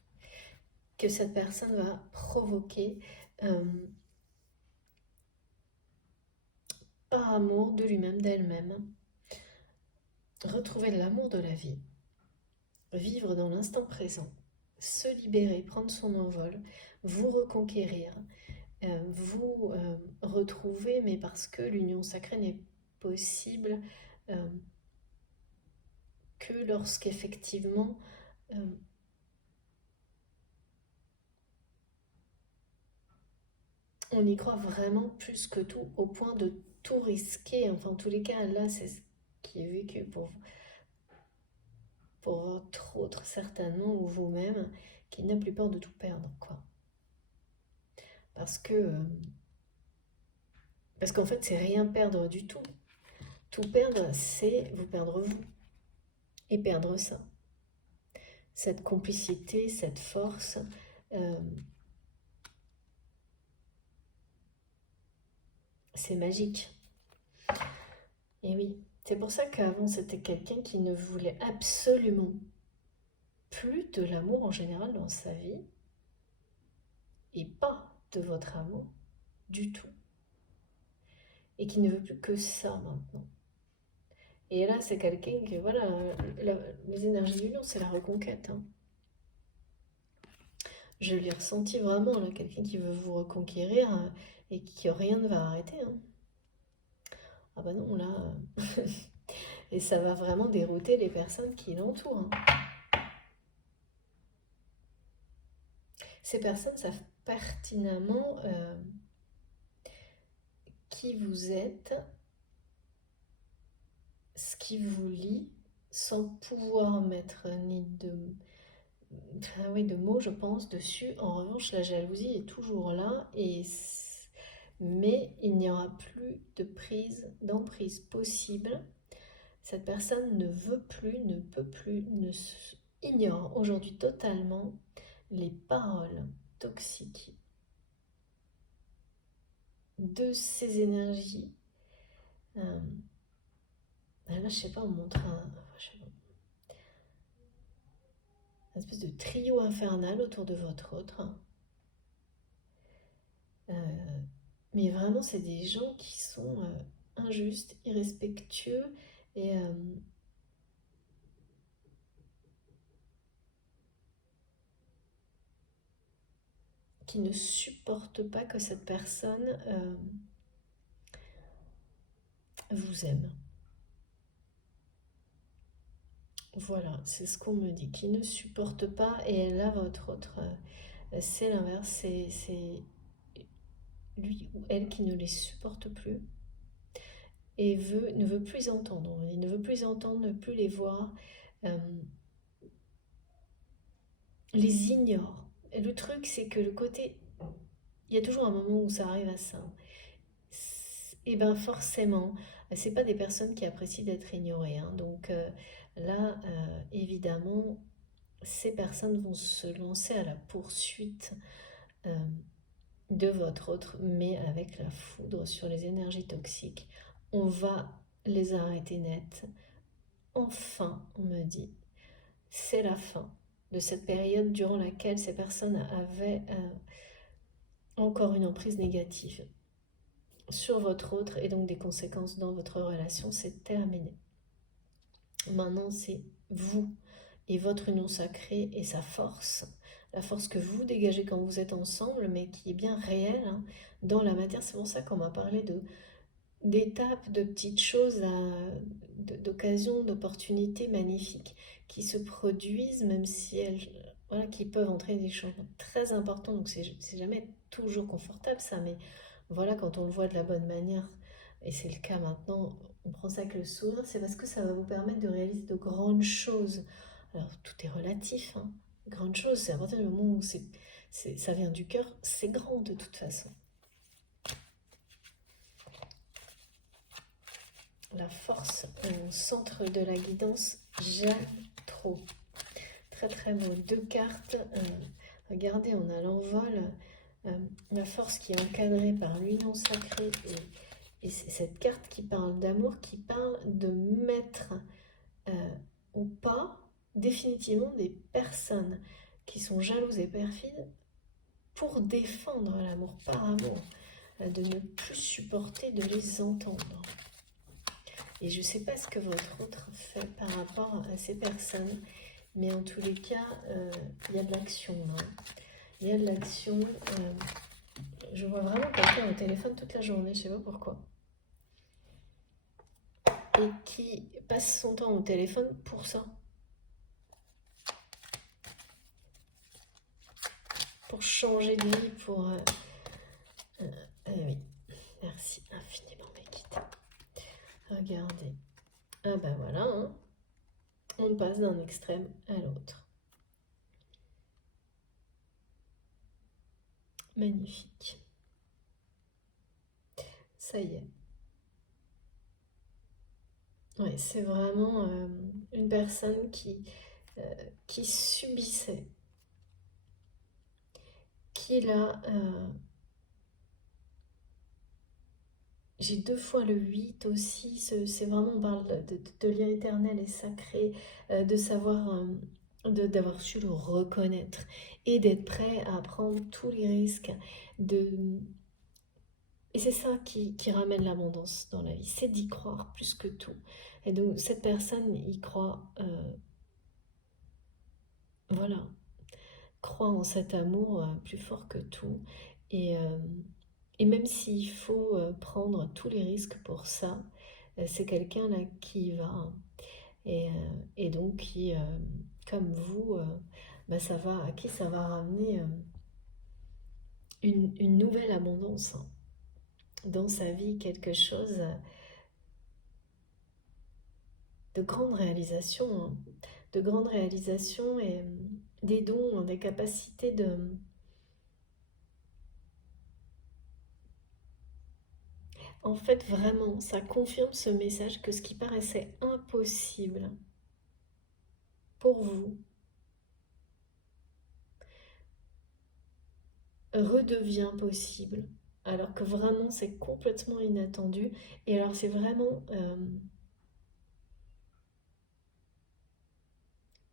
que cette personne va provoquer euh, par amour de lui-même, d'elle-même. Retrouver de l'amour de la vie, vivre dans l'instant présent, se libérer, prendre son envol, vous reconquérir, vous retrouver, mais parce que l'union sacrée n'est possible euh, que lorsqu'effectivement euh, on y croit vraiment plus que tout, au point de tout risquer. Enfin, en tous les cas, là, c'est ce qui est vécu pour votre autre, certainement, ou vous-même, qui n'a plus peur de tout perdre, quoi. Parce que Parce qu'en fait, c'est rien perdre du tout. Tout perdre, c'est vous perdre vous. Et perdre ça. Cette complicité, cette force. euh, c'est magique. Et oui, c'est pour ça qu'avant, c'était quelqu'un qui ne voulait absolument plus de l'amour en général dans sa vie. Et pas de votre amour du tout. Et qui ne veut plus que ça maintenant. Et là, c'est quelqu'un que, voilà, les énergies du lion, c'est la reconquête, hein. Je l'ai ressenti vraiment, là, quelqu'un qui veut vous reconquérir et qui rien ne va arrêter, hein. Ah bah non, là... et ça va vraiment dérouter les personnes qui l'entourent, hein. Ces personnes savent pertinemment qui vous êtes, ce qui vous lie, sans pouvoir mettre ni de mots, je pense, dessus. En revanche, la jalousie est toujours là, mais il n'y aura plus de d'emprise possible. Cette personne ne veut plus, ne peut plus, ignore aujourd'hui totalement les paroles toxiques de ces énergies. Là, je sais pas, on montre une espèce de trio infernal autour de votre autre. Mais vraiment, c'est des gens qui sont injustes, irrespectueux et qui ne supporte pas que cette personne vous aime. Voilà, c'est ce qu'on me dit, qui ne supporte pas, et là, votre autre, c'est l'inverse, c'est lui ou elle qui ne les supporte plus et ne veut plus entendre. Il ne veut plus entendre, ne plus les voir, euh, les ignore. Et le truc, c'est que le côté, il y a toujours un moment où ça arrive à ça. Et bien forcément, c'est pas des personnes qui apprécient d'être ignorées, hein. Donc là, évidemment, ces personnes vont se lancer à la poursuite euh, de votre autre, mais avec la foudre sur les énergies toxiques. On va les arrêter net. Enfin, on me dit, c'est la fin de cette période durant laquelle ces personnes avaient encore une emprise négative sur votre autre et donc des conséquences dans votre relation. C'est terminé. Maintenant, c'est vous et votre union sacrée et sa force, la force que vous dégagez quand vous êtes ensemble, mais qui est bien réelle, hein, dans la matière. C'est pour ça qu'on m'a parlé d'étapes, de petites choses, d'occasions, d'opportunités magnifiques qui se produisent, même si elles, voilà, qui peuvent entraîner des changements très importants. Donc c'est jamais toujours confortable ça, mais voilà, quand on le voit de la bonne manière, et c'est le cas maintenant, on prend ça avec le sourire, c'est parce que ça va vous permettre de réaliser de grandes choses. Alors tout est relatif, hein. Grandes choses, c'est à partir du moment où ça vient du cœur, c'est grand de toute façon. La force au centre de la guidance, j'aime trop. Très très beau. Deux cartes. Regardez, on a l'envol. La force qui est encadrée par l'union sacrée. Et c'est cette carte qui parle d'amour, qui parle de mettre au pas définitivement des personnes qui sont jalouses et perfides pour défendre l'amour par amour. De ne plus supporter de les entendre. Et je ne sais pas ce que votre autre fait par rapport à ces personnes, mais en tous les cas, il y a de l'action. Hein. Il y a de l'action. Je vois vraiment quelqu'un au téléphone toute la journée, je ne sais pas pourquoi. Et qui passe son temps au téléphone pour ça. Pour changer de vie, pour... oui, merci infiniment, Mekita. Regardez. Ah ben voilà, hein. On passe d'un extrême à l'autre. Magnifique. Ça y est. Ouais, c'est vraiment une personne qui subissait, qui là, j'ai deux fois le 8 aussi, c'est vraiment, on parle de lien éternel et sacré, de savoir, d'avoir su le reconnaître et d'être prêt à prendre tous les risques. Et c'est ça qui ramène l'abondance dans la vie, c'est d'y croire plus que tout. Et donc cette personne y croit, voilà, croit en cet amour plus fort que tout. Et, euh, et même s'il faut prendre tous les risques pour ça, c'est quelqu'un là qui y va. Hein. Et donc qui, comme vous, bah, à qui ça va ramener une nouvelle abondance, hein, dans sa vie, quelque chose de grande réalisation, hein, de grande réalisation et des dons, des capacités de... En fait, vraiment, ça confirme ce message que ce qui paraissait impossible pour vous redevient possible. Alors que vraiment, c'est complètement inattendu. Et alors, c'est vraiment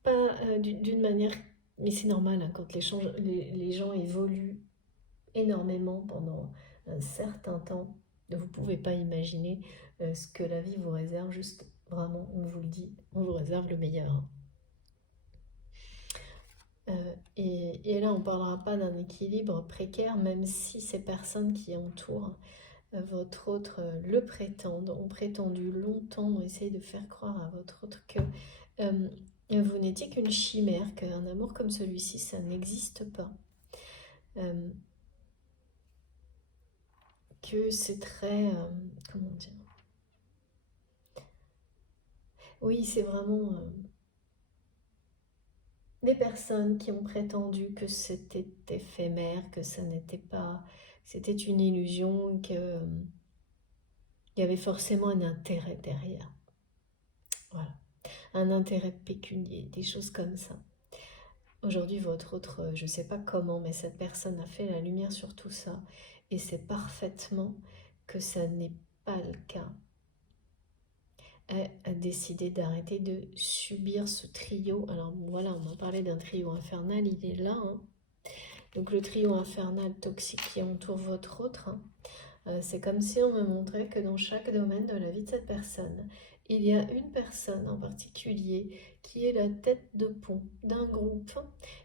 pas d'une manière... Mais c'est normal, hein, quand les gens évoluent énormément pendant un certain temps. Vous ne pouvez pas imaginer ce que la vie vous réserve. Juste, vraiment, on vous le dit, on vous réserve le meilleur. Et là, on ne parlera pas d'un équilibre précaire, même si ces personnes qui entourent votre autre le prétendent, ont prétendu longtemps, ont essayé de faire croire à votre autre que vous n'étiez qu'une chimère, qu'un amour comme celui-ci, ça n'existe pas. Que c'est très... comment dire? Oui, c'est vraiment des personnes qui ont prétendu que c'était éphémère, que ça n'était pas... C'était une illusion, que il y avait forcément un intérêt derrière. Voilà. Un intérêt pécunier, des choses comme ça. Aujourd'hui, votre autre, je ne sais pas comment, mais cette personne a fait la lumière sur tout ça et sait parfaitement que ça n'est pas le cas. Elle a décidé d'arrêter de subir ce trio. Alors voilà, on m'a parlé d'un trio infernal, il est là. Hein. Donc le trio infernal toxique qui entoure votre autre, hein. C'est comme si on me montrait que dans chaque domaine de la vie de cette personne, il y a une personne en particulier qui est la tête de pont d'un groupe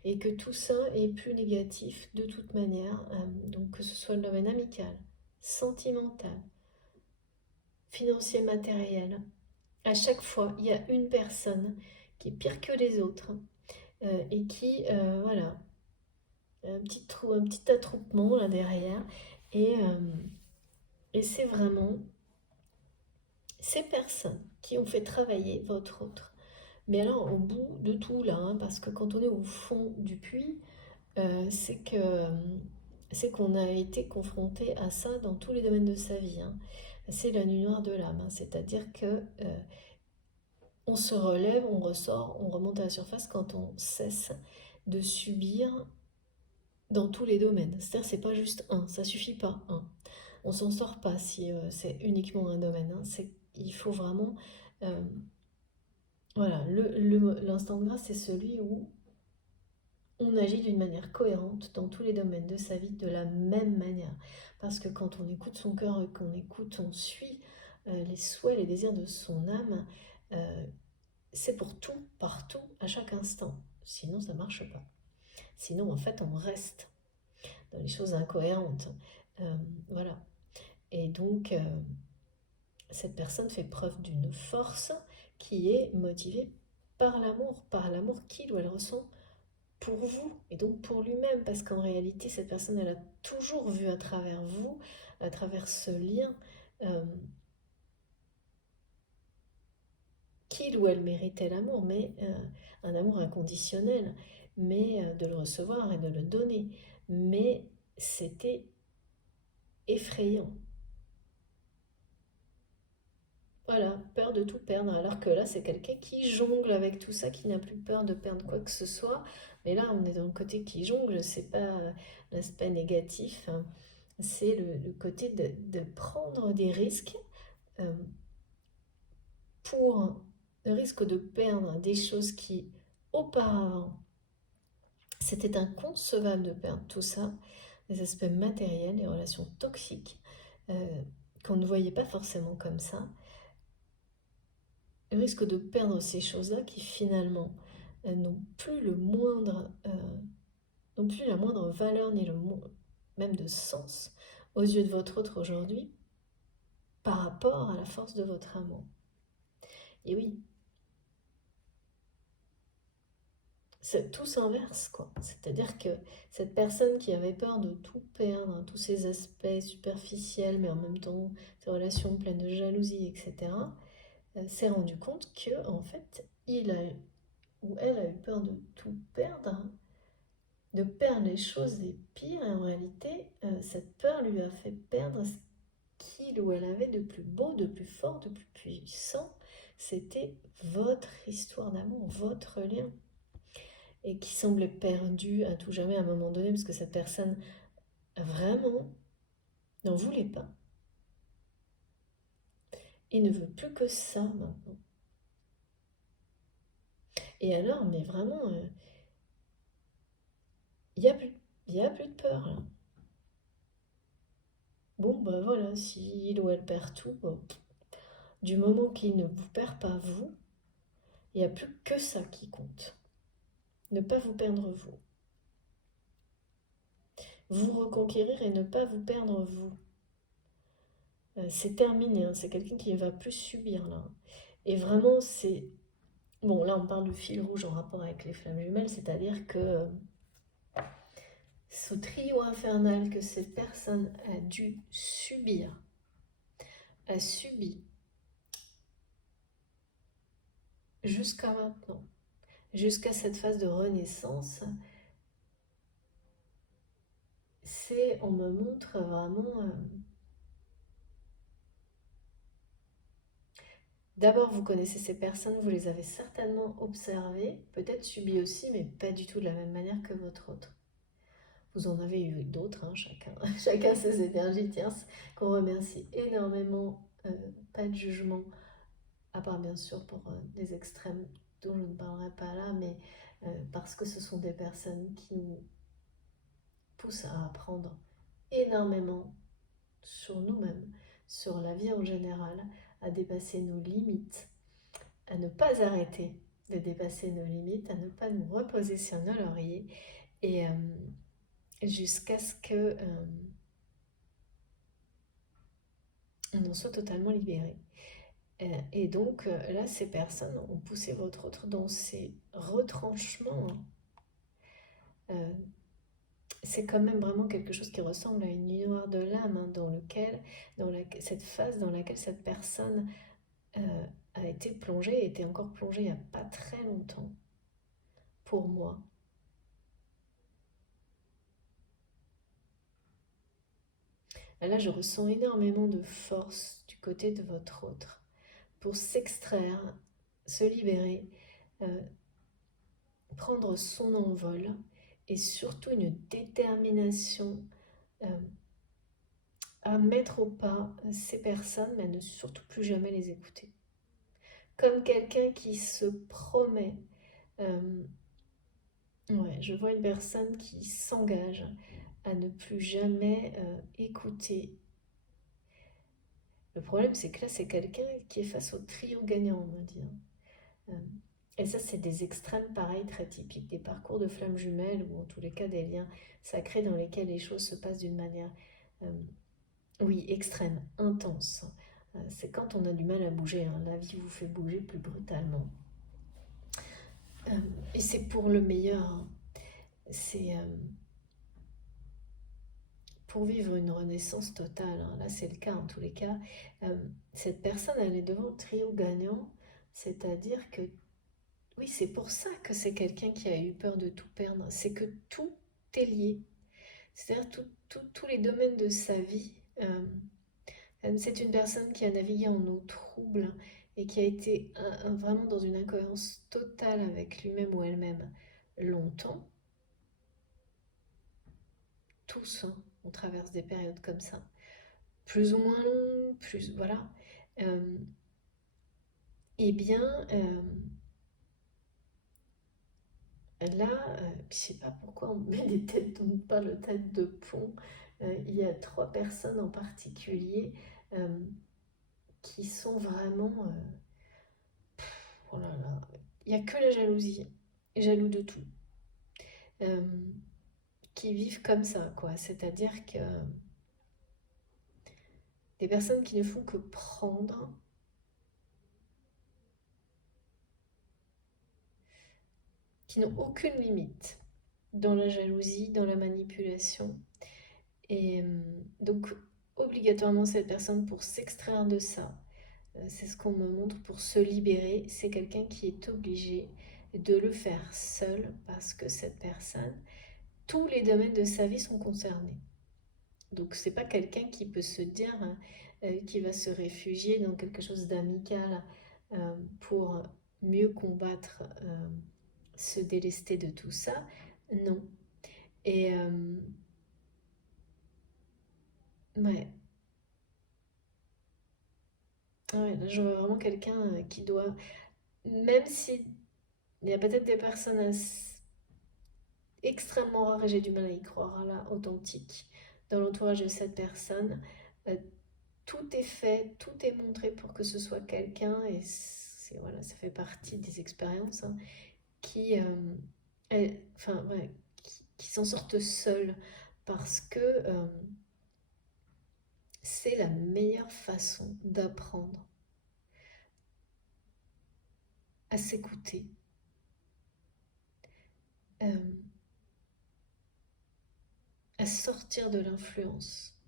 et que tout ça est plus négatif de toute manière, donc que ce soit le domaine amical, sentimental, financier, matériel. À chaque fois, il y a une personne qui est pire que les autres et qui, voilà, un petit attroupement là derrière et c'est vraiment ces personnes qui ont fait travailler votre autre. Mais alors, au bout de tout, là, hein, parce que quand on est au fond du puits, c'est qu'on a été confronté à ça dans tous les domaines de sa vie. Hein. C'est la nuit noire de l'âme, hein. C'est-à-dire que on se relève, on ressort, on remonte à la surface quand on cesse de subir dans tous les domaines. C'est-à-dire c'est pas juste un, ça suffit pas un. On s'en sort pas si c'est uniquement un domaine. Hein. Il faut vraiment... euh, voilà, l'instant de grâce, c'est celui où on agit d'une manière cohérente dans tous les domaines de sa vie de la même manière. Parce que quand on écoute son cœur, qu'on écoute, on suit les souhaits, les désirs de son âme, euh, c'est pour tout, partout, à chaque instant. Sinon, ça ne marche pas. Sinon, en fait, on reste dans les choses incohérentes. Voilà. Et donc, cette personne fait preuve d'une force qui est motivée par l'amour qu'il ou elle ressent pour vous et donc pour lui-même, parce qu'en réalité, cette personne, elle a toujours vu à travers vous, à travers ce lien, euh, qu'il ou elle méritait l'amour, mais un amour inconditionnel, mais de le recevoir et de le donner. Mais c'était effrayant. Voilà, peur de tout perdre, alors que là, c'est quelqu'un qui jongle avec tout ça, qui n'a plus peur de perdre quoi que ce soit. Mais là, on est dans le côté qui jongle, c'est pas l'aspect négatif, hein. C'est le côté de prendre des risques euh, pour le risque de perdre des choses qui, auparavant, c'était inconcevable de perdre tout ça, les aspects matériels, les relations toxiques, qu'on ne voyait pas forcément comme ça. Le risque de perdre ces choses-là qui finalement n'ont plus n'ont plus la moindre valeur ni même de sens aux yeux de votre autre aujourd'hui par rapport à la force de votre amour. Et oui, tout s'inverse, quoi. C'est-à-dire que cette personne qui avait peur de tout perdre, hein, tous ces aspects superficiels, mais en même temps ces relations pleines de jalousie, etc., s'est rendu compte que en fait, il a ou elle a eu peur de tout perdre, hein, de perdre les choses les pires, et en réalité, cette peur lui a fait perdre ce qu'il ou elle avait de plus beau, de plus fort, de plus puissant. C'était votre histoire d'amour, votre lien, et qui semblait perdu à tout jamais à un moment donné, parce que cette personne vraiment n'en voulait pas et ne veut plus que ça maintenant. Et alors, mais vraiment, il n'y a plus, y a plus de peur là. Bon, ben voilà, si il ou elle perd tout, bon, du moment qu'il ne vous perd pas vous, il n'y a plus que ça qui compte. Ne pas vous perdre vous. Vous reconquérir et ne pas vous perdre vous. C'est terminé, hein, c'est quelqu'un qui ne va plus subir là. Et vraiment, c'est... Bon, là, on parle de fil rouge en rapport avec les flammes jumelles, c'est-à-dire que ce trio infernal que cette personne a dû subir, a subi jusqu'à maintenant, jusqu'à cette phase de renaissance, c'est, on me montre vraiment... D'abord, vous connaissez ces personnes, vous les avez certainement observées, peut-être subies aussi, mais pas du tout de la même manière que votre autre. Vous en avez eu d'autres, hein, chacun, chacun ses énergies tierces, qu'on remercie énormément, pas de jugement, à part bien sûr pour des extrêmes dont je ne parlerai pas là, mais parce que ce sont des personnes qui nous poussent à apprendre énormément sur nous-mêmes, sur la vie en général, à dépasser nos limites, à ne pas arrêter de dépasser nos limites, à ne pas nous reposer sur nos lauriers, et jusqu'à ce que on en soit totalement libéré. Et donc là, ces personnes ont poussé votre autre dans ces retranchements. C'est quand même vraiment quelque chose qui ressemble à une nuit noire de l'âme, hein, cette phase dans laquelle cette personne a été plongée, était encore plongée il n'y a pas très longtemps, pour moi. Là, je ressens énormément de force du côté de votre autre pour s'extraire, se libérer, euh, prendre son envol et surtout une détermination à mettre au pas ces personnes, mais à ne surtout plus jamais les écouter. Comme quelqu'un qui se promet. euh, ouais, je vois une personne qui s'engage à ne plus jamais écouter. Le problème, c'est que là, c'est quelqu'un qui est face au trio gagnant, on va dire. Euh, Et ça, c'est des extrêmes pareils, très typiques, des parcours de flammes jumelles ou en tous les cas des liens sacrés dans lesquels les choses se passent d'une manière, euh, oui, extrême, intense. C'est quand on a du mal à bouger, hein. La vie vous fait bouger plus brutalement. Et c'est pour le meilleur, hein. C'est pour vivre une renaissance totale, hein. Là, c'est le cas en tous les cas. Euh, cette personne, elle est devant le trio gagnant, c'est-à-dire que oui, c'est pour ça que c'est quelqu'un qui a eu peur de tout perdre. C'est que tout est lié. C'est-à-dire tous les domaines de sa vie. C'est une personne qui a navigué en eau trouble et qui a été vraiment dans une incohérence totale avec lui-même ou elle-même longtemps. Tous, hein, on traverse des périodes comme ça. Plus ou moins longues, plus... Voilà. Euh, eh bien, là, je sais pas pourquoi on met des têtes, donc pas le tête de pont. Il y a trois personnes en particulier euh, qui sont vraiment... oh là là, il n'y a que la jalousie, jaloux de tout. Euh, qui vivent comme ça, quoi. C'est-à-dire que des personnes qui ne font que prendre, qui n'ont aucune limite dans la jalousie, dans la manipulation. Et donc, obligatoirement, cette personne, pour s'extraire de ça, c'est ce qu'on me montre, pour se libérer, c'est quelqu'un qui est obligé de le faire seul parce que cette personne, tous les domaines de sa vie sont concernés. Donc c'est pas quelqu'un qui peut se dire qu'il va se réfugier dans quelque chose d'amical pour mieux combattre, se délester de tout ça. Non. Et ouais, ouais, là je vois vraiment quelqu'un qui doit, même si il y a peut-être des personnes extrêmement rares, et j'ai du mal à y croire, là, authentiques, dans l'entourage de cette personne. Euh, tout est fait, tout est montré pour que ce soit quelqu'un, et voilà, ça fait partie des expériences, hein, qui enfin, ouais, qui s'en sortent seuls parce que c'est la meilleure façon d'apprendre à s'écouter, euh, à sortir de l'influence,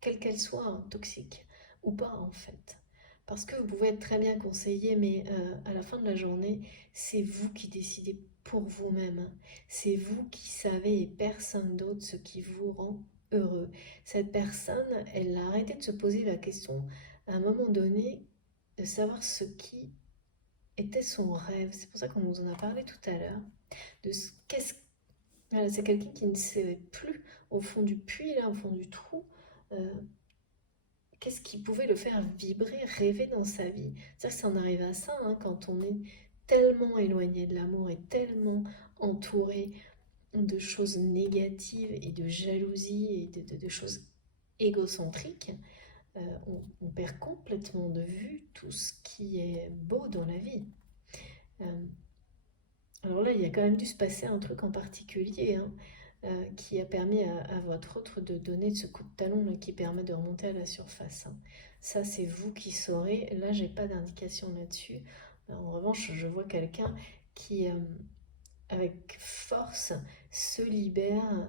quelle qu'elle soit, hein, toxique ou pas en fait. Parce que vous pouvez être très bien conseillé, mais à la fin de la journée, c'est vous qui décidez pour vous-même. C'est vous qui savez et personne d'autre ce qui vous rend heureux. Cette personne, elle a arrêté de se poser la question à un moment donné de savoir ce qui était son rêve. C'est pour ça qu'on nous en a parlé tout à l'heure. De ce qu'est-ce Voilà, c'est quelqu'un qui ne savait plus au fond du puits, là, au fond du trou, euh, qu'est-ce qui pouvait le faire vibrer, rêver dans sa vie. C'est-à-dire que ça en arrive à ça, hein, quand on est tellement éloigné de l'amour et tellement entouré de choses négatives et de jalousie et de choses égocentriques, on perd complètement de vue tout ce qui est beau dans la vie. Euh, Alors là, il y a quand même dû se passer un truc en particulier, hein, qui a permis à votre autre de donner ce coup de talon là, qui permet de remonter à la surface, hein. Ça, c'est vous qui saurez. Là, j'ai pas d'indication là-dessus. En revanche, je vois quelqu'un qui, avec force, se libère,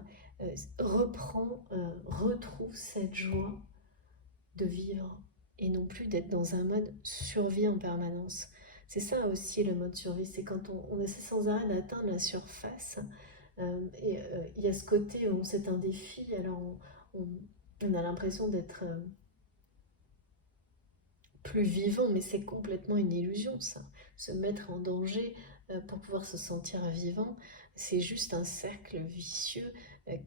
reprend, retrouve cette joie de vivre et non plus d'être dans un mode survie en permanence. C'est ça aussi le mode survie, c'est quand on essaie sans arrêt d'atteindre la surface. Il y a ce côté où c'est un défi, alors on, on a l'impression d'être plus vivant, mais c'est complètement une illusion ça. Se mettre en danger pour pouvoir se sentir vivant, c'est juste un cercle vicieux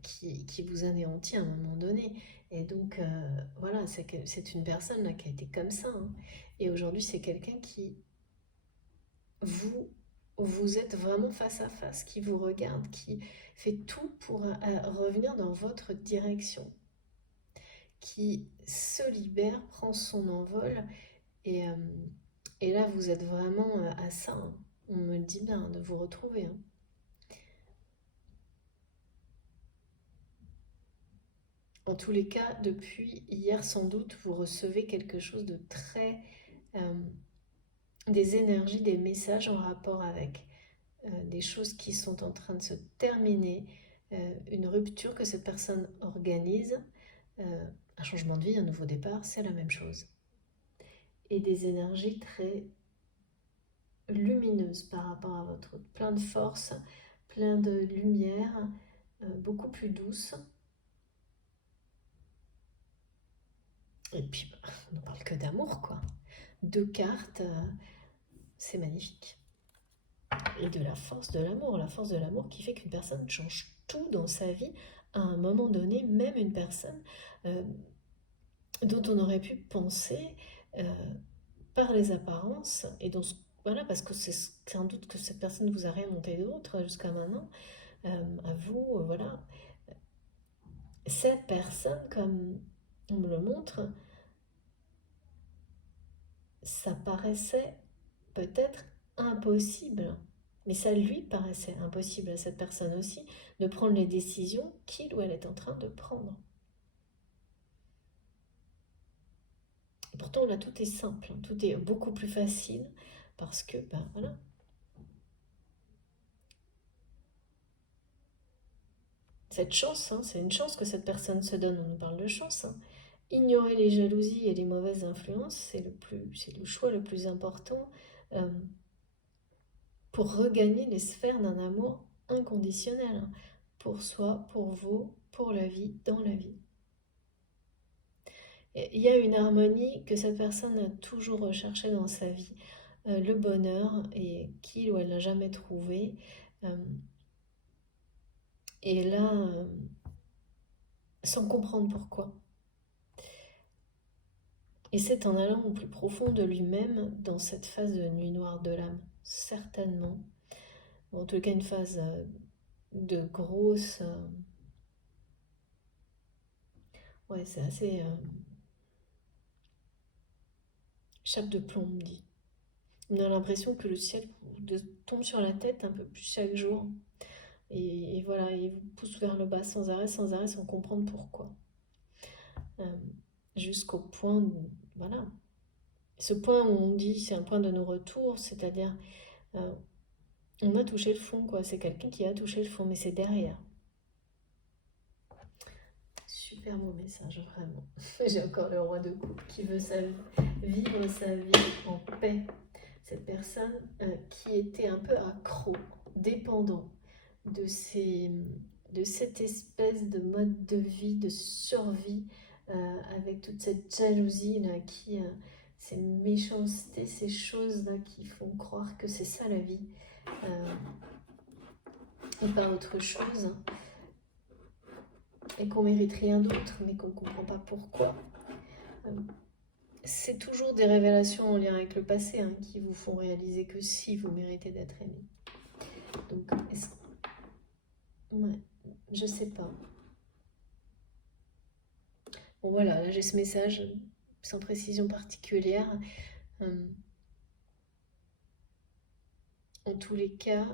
qui vous anéantit à un moment donné. Et donc voilà, c'est une personne là, qui a été comme ça, hein. Et aujourd'hui, c'est quelqu'un qui, vous, vous êtes vraiment face à face, qui vous regarde, qui fait tout pour revenir dans votre direction, qui se libère, prend son envol et, euh, et là, vous êtes vraiment à ça, hein. On me le dit bien, hein, de vous retrouver, hein. En tous les cas, depuis hier, sans doute, vous recevez quelque chose de très... euh, des énergies, des messages en rapport avec des choses qui sont en train de se terminer, une rupture que cette personne organise, euh, un changement de vie, un nouveau départ, c'est la même chose. Et des énergies très lumineuse par rapport à votre autre, plein de force, plein de lumière, beaucoup plus douce. Et puis, on ne parle que d'amour, quoi. Deux cartes, c'est magnifique. Et de la force de l'amour qui fait qu'une personne change tout dans sa vie à un moment donné, même une personne euh, dont on aurait pu penser par les apparences et dont, voilà, parce que c'est sans doute que cette personne vous a rien monté d'autre jusqu'à maintenant, à vous, voilà. Cette personne, comme on me le montre, ça paraissait peut-être impossible, mais ça lui paraissait impossible à cette personne aussi de prendre les décisions qu'il ou elle est en train de prendre. Et pourtant, là, tout est simple, hein, tout est beaucoup plus facile parce que, ben voilà, cette chance, hein, c'est une chance que cette personne se donne. On nous parle de chance, hein. Ignorer les jalousies et les mauvaises influences, c'est le choix le plus important. Euh, pour regagner les sphères d'un amour inconditionnel, hein, pour soi, pour vous, pour la vie, dans la vie. Et il y a une harmonie que cette personne a toujours recherchée dans sa vie, le bonheur, et qu'il ou elle n'a jamais trouvé. Euh, et là, sans comprendre pourquoi. Et c'est en allant au plus profond de lui-même dans cette phase de nuit noire de l'âme, certainement. Ou en tout cas, une phase de grosse... ouais, c'est assez... chape de plomb, on me dit. On a l'impression que le ciel vous tombe sur la tête un peu plus chaque jour. Et voilà, il vous pousse vers le bas sans arrêt, sans comprendre pourquoi. Euh, Jusqu'au point, voilà, ce point où on dit c'est un point de non-retour, c'est-à-dire euh, on a touché le fond, quoi. C'est quelqu'un qui a touché le fond, mais c'est derrière. Super beau message, vraiment. J'ai encore le roi de coupe qui veut vivre sa vie en paix. Cette personne qui était un peu accro, dépendant de, de cette espèce de mode de vie, de survie, avec toute cette jalousie là, ces méchancetés, ces choses là qui font croire que c'est ça la vie et pas autre chose, et qu'on mérite rien d'autre, mais qu'on ne comprend pas pourquoi. C'est toujours des révélations en lien avec le passé qui vous font réaliser que si vous méritez d'être aimé. Donc, ouais, je sais pas. Bon, voilà, là j'ai ce message sans précision particulière. En tous les cas,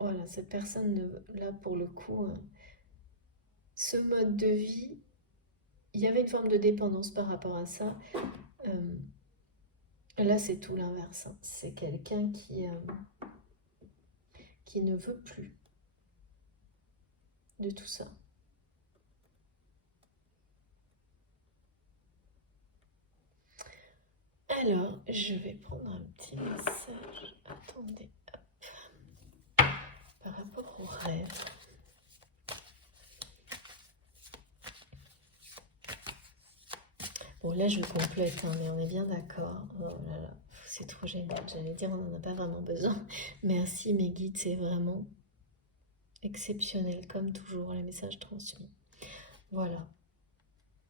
voilà, cette personne, là pour le coup, ce mode de vie, il y avait une forme de dépendance par rapport à ça. Là, c'est tout l'inverse. C'est quelqu'un qui ne veut plus de tout ça. Alors, je vais prendre un petit message. Attendez, hop. Par rapport au rêve. Bon, là, je complète, mais on est bien d'accord. Oh là là, c'est trop génial. J'allais dire, on n'en a pas vraiment besoin. Merci, mes guides, c'est vraiment exceptionnel, comme toujours, les messages transmis. Voilà.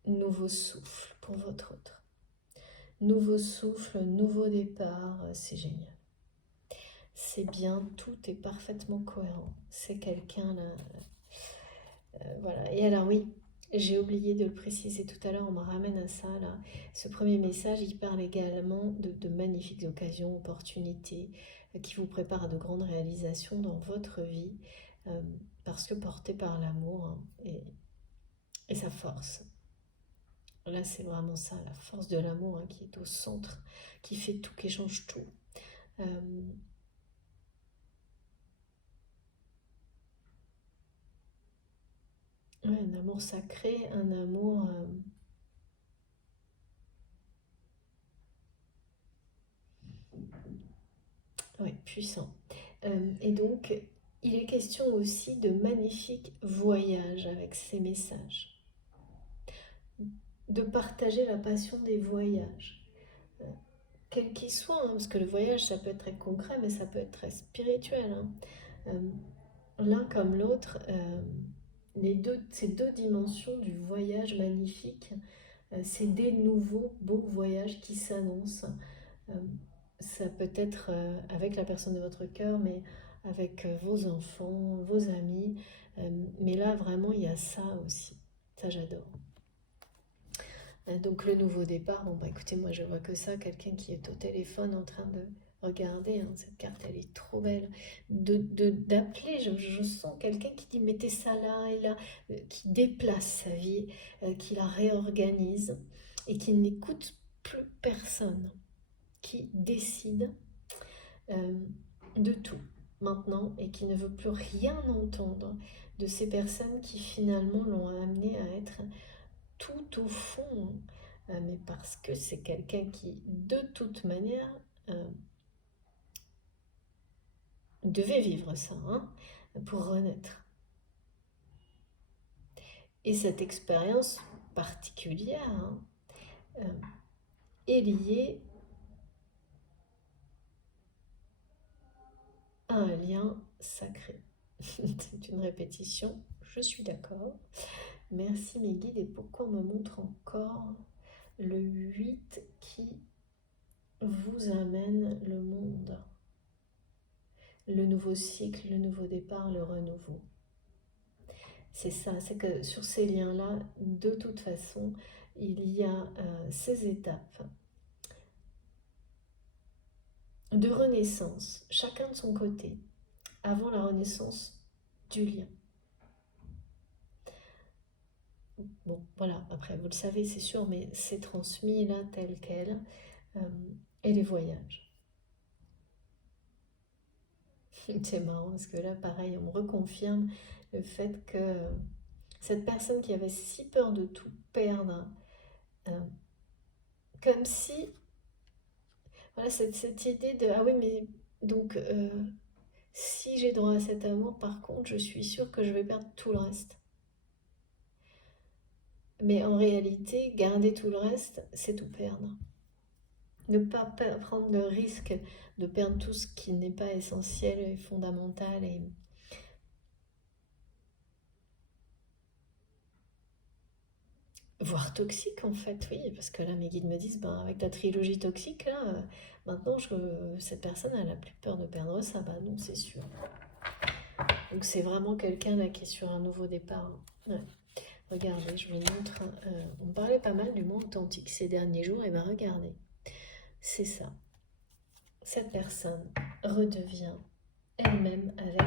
Nouveau souffle pour votre autre. Nouveau souffle, nouveau départ, c'est génial. C'est bien, tout est parfaitement cohérent. C'est quelqu'un là. Voilà. Et alors oui, j'ai oublié de le préciser tout à l'heure, on me ramène à ça là. Ce premier message, il parle également de magnifiques occasions, opportunités qui vous préparent à de grandes réalisations dans votre vie, parce que porté par l'amour et sa force. Là, c'est vraiment ça, la force de l'amour qui est au centre, qui fait tout, qui change tout. Ouais, un amour sacré, un amour ouais, puissant. Et donc, il est question aussi de magnifiques voyages avec ces messages, de partager la passion des voyages, quel qu'il soit, parce que le voyage, ça peut être très concret, mais ça peut être très spirituel. L'un comme l'autre, ces deux dimensions du voyage magnifique, c'est des nouveaux beaux voyages qui s'annoncent. Euh, Ça peut être avec la personne de votre cœur, mais avec vos enfants, vos amis. Mais là, vraiment, il y a ça aussi. Ça, j'adore. Donc, le nouveau départ, bon, bah écoutez, moi, je vois que ça. Quelqu'un qui est au téléphone en train de regarder, cette carte, elle est trop belle. D'appeler, je sens quelqu'un qui dit mettez ça là et là, qui déplace sa vie, qui la réorganise et qui n'écoute plus personne, qui décide euh, de tout maintenant et qui ne veut plus rien entendre de ces personnes qui finalement l'ont amené à être tout au fond, mais parce que c'est quelqu'un qui de toute manière devait vivre ça pour renaître. Et cette expérience particulière est liée à un lien sacré. C'est une répétition, je suis d'accord. Merci mes guides. Et pourquoi on me montre encore le 8 qui vous amène le monde? Le nouveau cycle, le nouveau départ, le renouveau. C'est ça, c'est que sur ces liens-là, de toute façon, il y a ces étapes de renaissance, chacun de son côté, avant la renaissance du lien. Bon, voilà, après, vous le savez, c'est sûr, mais c'est transmis là, tel quel, euh, et les voyages. C'est marrant, parce que là, pareil, on me reconfirme le fait que cette personne qui avait si peur de tout perdre, euh, comme si, voilà, cette idée de, ah oui, mais donc, si j'ai droit à cet amour, par contre, je suis sûre que je vais perdre tout le reste. Mais en réalité, garder tout le reste, c'est tout perdre. Ne pas prendre le risque de perdre tout ce qui n'est pas essentiel et fondamental et voire toxique en fait, oui, parce que là mes guides me disent, ben, avec ta trilogie toxique, là, maintenant cette personne elle a plus peur de perdre ça, bah non c'est sûr. Donc c'est vraiment quelqu'un là qui est sur un nouveau départ. Ouais. Regardez, je vous montre, on parlait pas mal du monde authentique ces derniers jours, et ben regardez, c'est ça. Cette personne redevient elle-même avec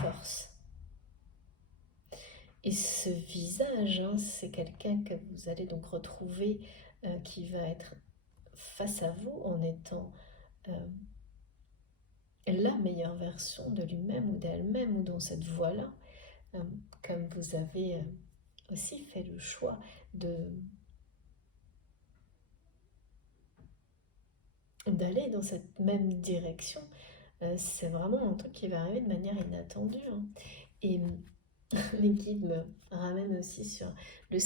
force. Et ce visage, hein, c'est quelqu'un que vous allez donc retrouver qui va être face à vous en étant euh, la meilleure version de lui-même ou d'elle-même ou dans cette voie-là, euh, comme vous avez aussi fait le choix de d'aller dans cette même direction. C'est vraiment un truc qui va arriver de manière inattendue. Hein. Et les guides me ramènent aussi sur la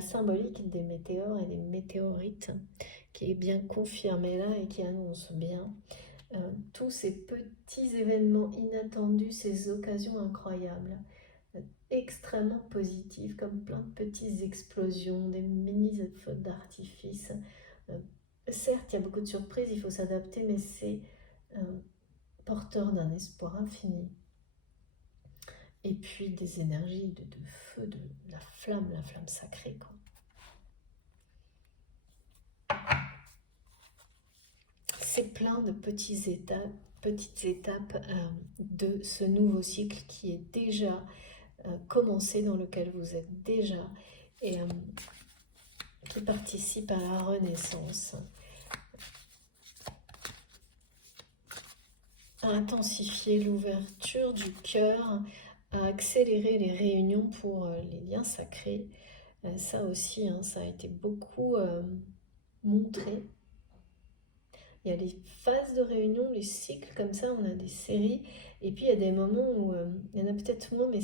symbolique des météores et des météorites, qui est bien confirmée là et qui annonce bien tous ces petits événements inattendus, ces occasions incroyables, extrêmement positives, comme plein de petites explosions, des mini feux d'artifice. Euh, certes, il y a beaucoup de surprises, il faut s'adapter, mais c'est porteur d'un espoir infini. Et puis des énergies de feu, de la flamme sacrée, quoi. C'est plein de petites étapes de ce nouveau cycle qui est déjà commencé, dans lequel vous êtes déjà, et qui participe à la renaissance, à intensifier l'ouverture du cœur, à accélérer les réunions pour les liens sacrés. Ça aussi, hein, ça a été beaucoup montré. Il y a les phases de réunion, les cycles comme ça, on a des séries, et puis il y a des moments où il y en a peut-être moins, mais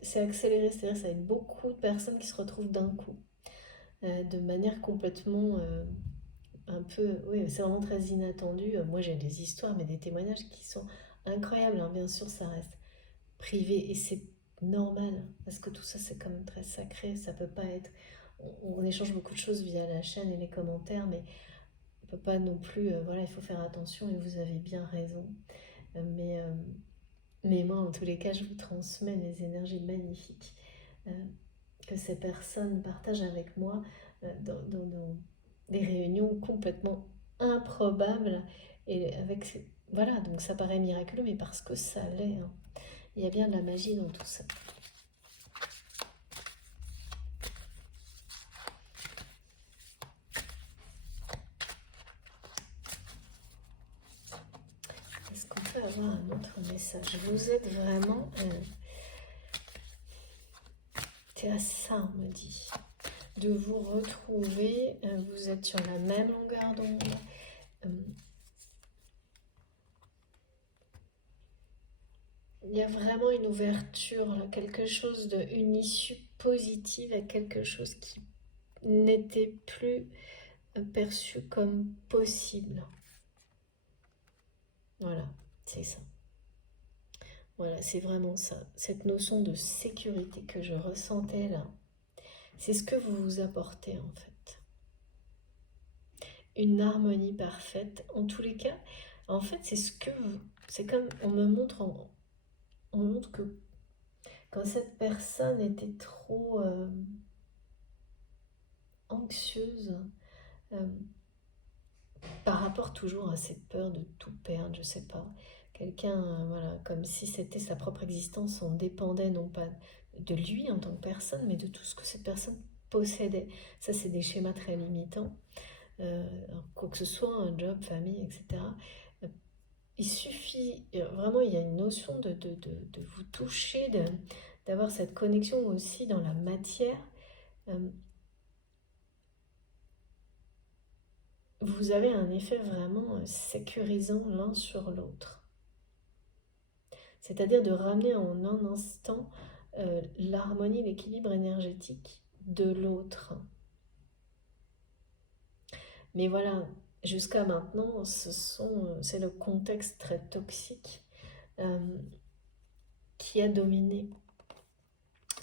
c'est accéléré, c'est-à-dire ça va être beaucoup de personnes qui se retrouvent d'un coup, de manière complètement un peu, oui, c'est vraiment très inattendu. Moi j'ai des histoires, mais des témoignages qui sont incroyables, hein. Bien sûr ça reste privé, et c'est normal, parce que tout ça c'est quand même très sacré, ça peut pas être... On échange beaucoup de choses via la chaîne et les commentaires, mais on peut pas non plus, voilà, il faut faire attention et vous avez bien raison. Euh, mais, euh, mais moi, en tous les cas, je vous transmets les énergies magnifiques euh, que ces personnes partagent avec moi dans des réunions complètement improbables. Et avec, voilà, donc ça paraît miraculeux, mais parce que ça l'est. Hein. Il y a bien de la magie dans tout ça. Est-ce qu'on peut avoir un autre message? Vous êtes vraiment... c'est à ça, on me dit. De vous retrouver, vous êtes sur la même longueur d'onde. Il y a vraiment une ouverture, là, quelque chose une issue positive à quelque chose qui n'était plus perçu comme possible. Voilà, c'est ça. Voilà, c'est vraiment ça. Cette notion de sécurité que je ressentais là, c'est ce que vous vous apportez en fait. Une harmonie parfaite. En tous les cas, en fait, c'est ce que vous... C'est comme on me montre, on montre que quand cette personne était trop anxieuse, par rapport toujours à cette peur de tout perdre, je sais pas. Quelqu'un, voilà, comme si c'était sa propre existence, on dépendait non pas de lui en tant que personne, mais de tout ce que cette personne possédait. Ça, c'est des schémas très limitants. Quoi que ce soit, un job, famille, etc. Euh, il suffit, vraiment, il y a une notion de vous toucher, d'avoir cette connexion aussi dans la matière. Euh, vous avez un effet vraiment sécurisant l'un sur l'autre. C'est-à-dire de ramener en un instant l'harmonie, l'équilibre énergétique de l'autre. Mais voilà, jusqu'à maintenant, c'est le contexte très toxique euh, qui a dominé.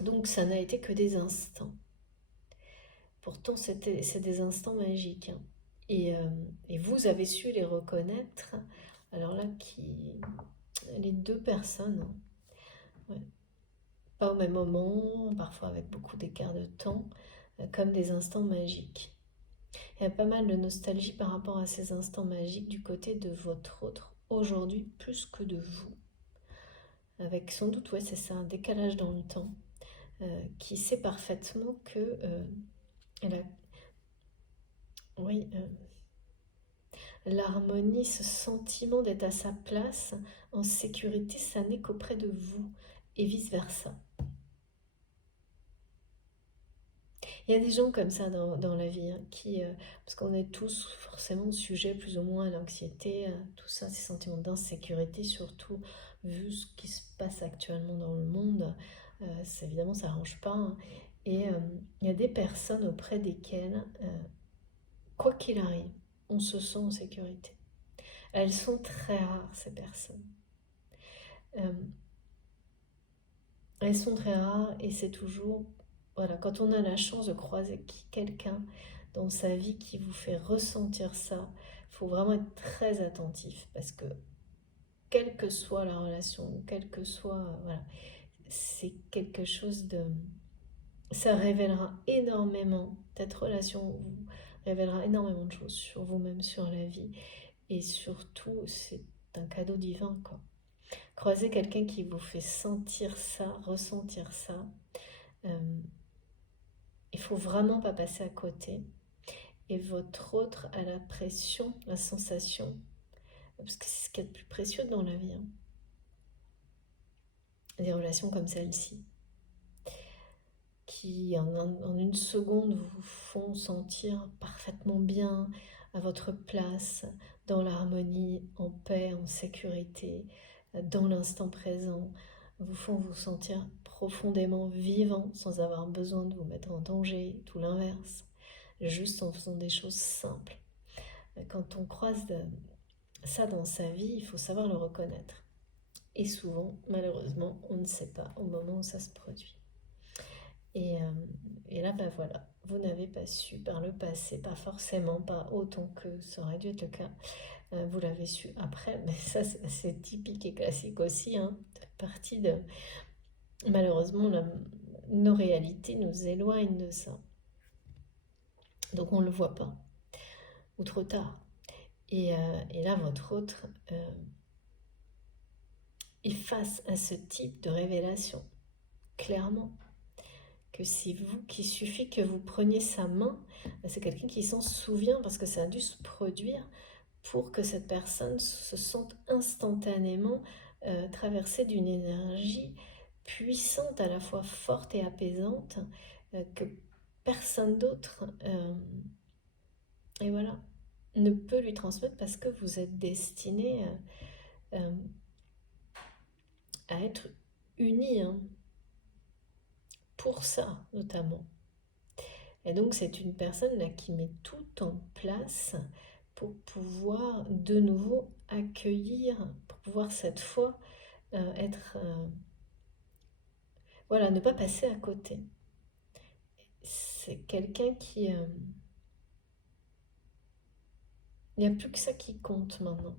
Donc ça n'a été que des instants. Pourtant, c'est des instants magiques, hein. Et vous avez su les reconnaître. Alors là, les deux personnes, hein, ouais, pas au même moment, parfois avec beaucoup d'écart de temps, comme des instants magiques. Il y a pas mal de nostalgie par rapport à ces instants magiques du côté de votre autre, aujourd'hui plus que de vous. Avec sans doute, ouais, c'est ça, un décalage dans le temps, qui sait parfaitement que elle a, oui, l'harmonie, ce sentiment d'être à sa place, en sécurité, ça n'est qu'auprès de vous, et vice-versa. Il y a des gens comme ça dans la vie, hein, parce qu'on est tous forcément sujets plus ou moins à l'anxiété, à tout ça, ces sentiments d'insécurité, surtout vu ce qui se passe actuellement dans le monde, évidemment ça n'arrange pas, hein. Et il y a des personnes auprès desquelles, quoi qu'il arrive, on se sent en sécurité. Elles sont très rares, ces personnes. Euh, Elles sont très rares et c'est toujours, voilà, quand on a la chance de croiser quelqu'un dans sa vie qui vous fait ressentir ça, il faut vraiment être très attentif parce que quelle que soit la relation, quelle que soit, voilà, c'est quelque chose de, ça révélera énormément, cette relation vous révélera énormément de choses sur vous-même, sur la vie et surtout c'est un cadeau divin quoi. Croiser quelqu'un qui vous fait sentir ça, ressentir ça, euh, il faut vraiment pas passer à côté. Et votre autre a la pression, la sensation, parce que c'est ce qu'il y a de plus précieux dans la vie, hein. Des relations comme celle-ci, qui en une seconde vous font sentir parfaitement bien, à votre place, dans l'harmonie, en paix, en sécurité, dans l'instant présent, vous font vous sentir profondément vivant sans avoir besoin de vous mettre en danger, tout l'inverse, juste en faisant des choses simples. Quand on croise ça dans sa vie, il faut savoir le reconnaître. Et souvent, malheureusement, on ne sait pas au moment où ça se produit. Et, euh, et là, ben voilà, vous n'avez pas su par le passé, pas forcément, pas autant que ça aurait dû être le cas. Vous l'avez su après, mais ça c'est typique et classique aussi, hein. Partie de... Malheureusement, nos réalités nous éloignent de ça. Donc on ne le voit pas, ou trop tard. Et là, votre autre est face à ce type de révélation, clairement. Que c'est vous, qu'il suffit que vous preniez sa main, c'est quelqu'un qui s'en souvient parce que ça a dû se produire pour que cette personne se sente instantanément traversée d'une énergie puissante, à la fois forte et apaisante, que personne d'autre, et voilà, ne peut lui transmettre parce que vous êtes destiné à être unis, hein, pour ça notamment. Et donc c'est une personne là qui met tout en place pour pouvoir de nouveau accueillir, pour pouvoir cette fois être... voilà, ne pas passer à côté. C'est quelqu'un qui... il n'y a plus que ça qui compte maintenant.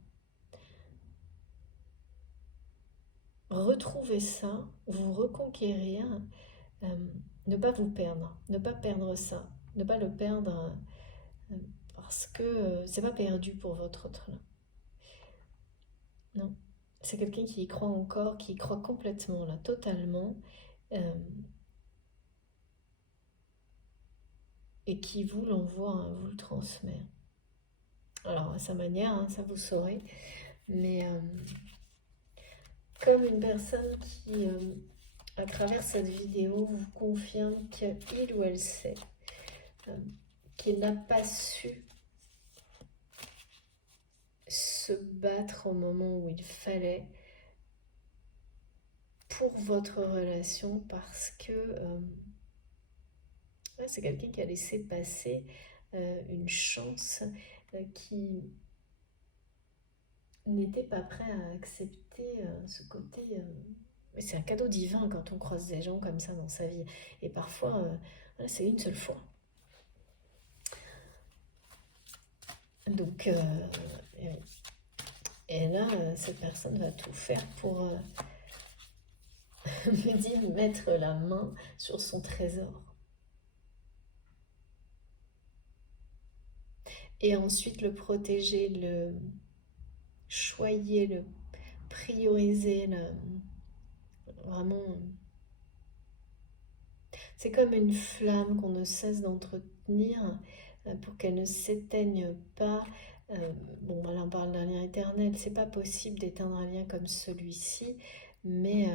Retrouver ça, vous reconquérir, ne pas vous perdre, ne pas perdre ça, ne pas le perdre parce que c'est pas perdu pour votre autre là. Non. C'est quelqu'un qui y croit encore, qui y croit complètement là, totalement, euh, et qui vous l'envoie, hein, vous le transmet. Alors à sa manière, hein, ça vous saurez, mais comme une personne qui, à travers cette vidéo, vous confirme qu'il ou elle sait euh, qu'il n'a pas su se battre au moment où il fallait pour votre relation parce que c'est quelqu'un qui a laissé passer une chance qui n'était pas prêt à accepter ce côté. Mais c'est un cadeau divin quand on croise des gens comme ça dans sa vie. Et parfois, voilà, c'est une seule fois. Donc, et là, cette personne va tout faire pour me dire mettre la main sur son trésor. Et ensuite le protéger, le choyer, le prioriser, vraiment. C'est comme une flamme qu'on ne cesse d'entretenir pour qu'elle ne s'éteigne pas. Bon, là on parle d'un lien éternel, c'est pas possible d'éteindre un lien comme celui-ci, mais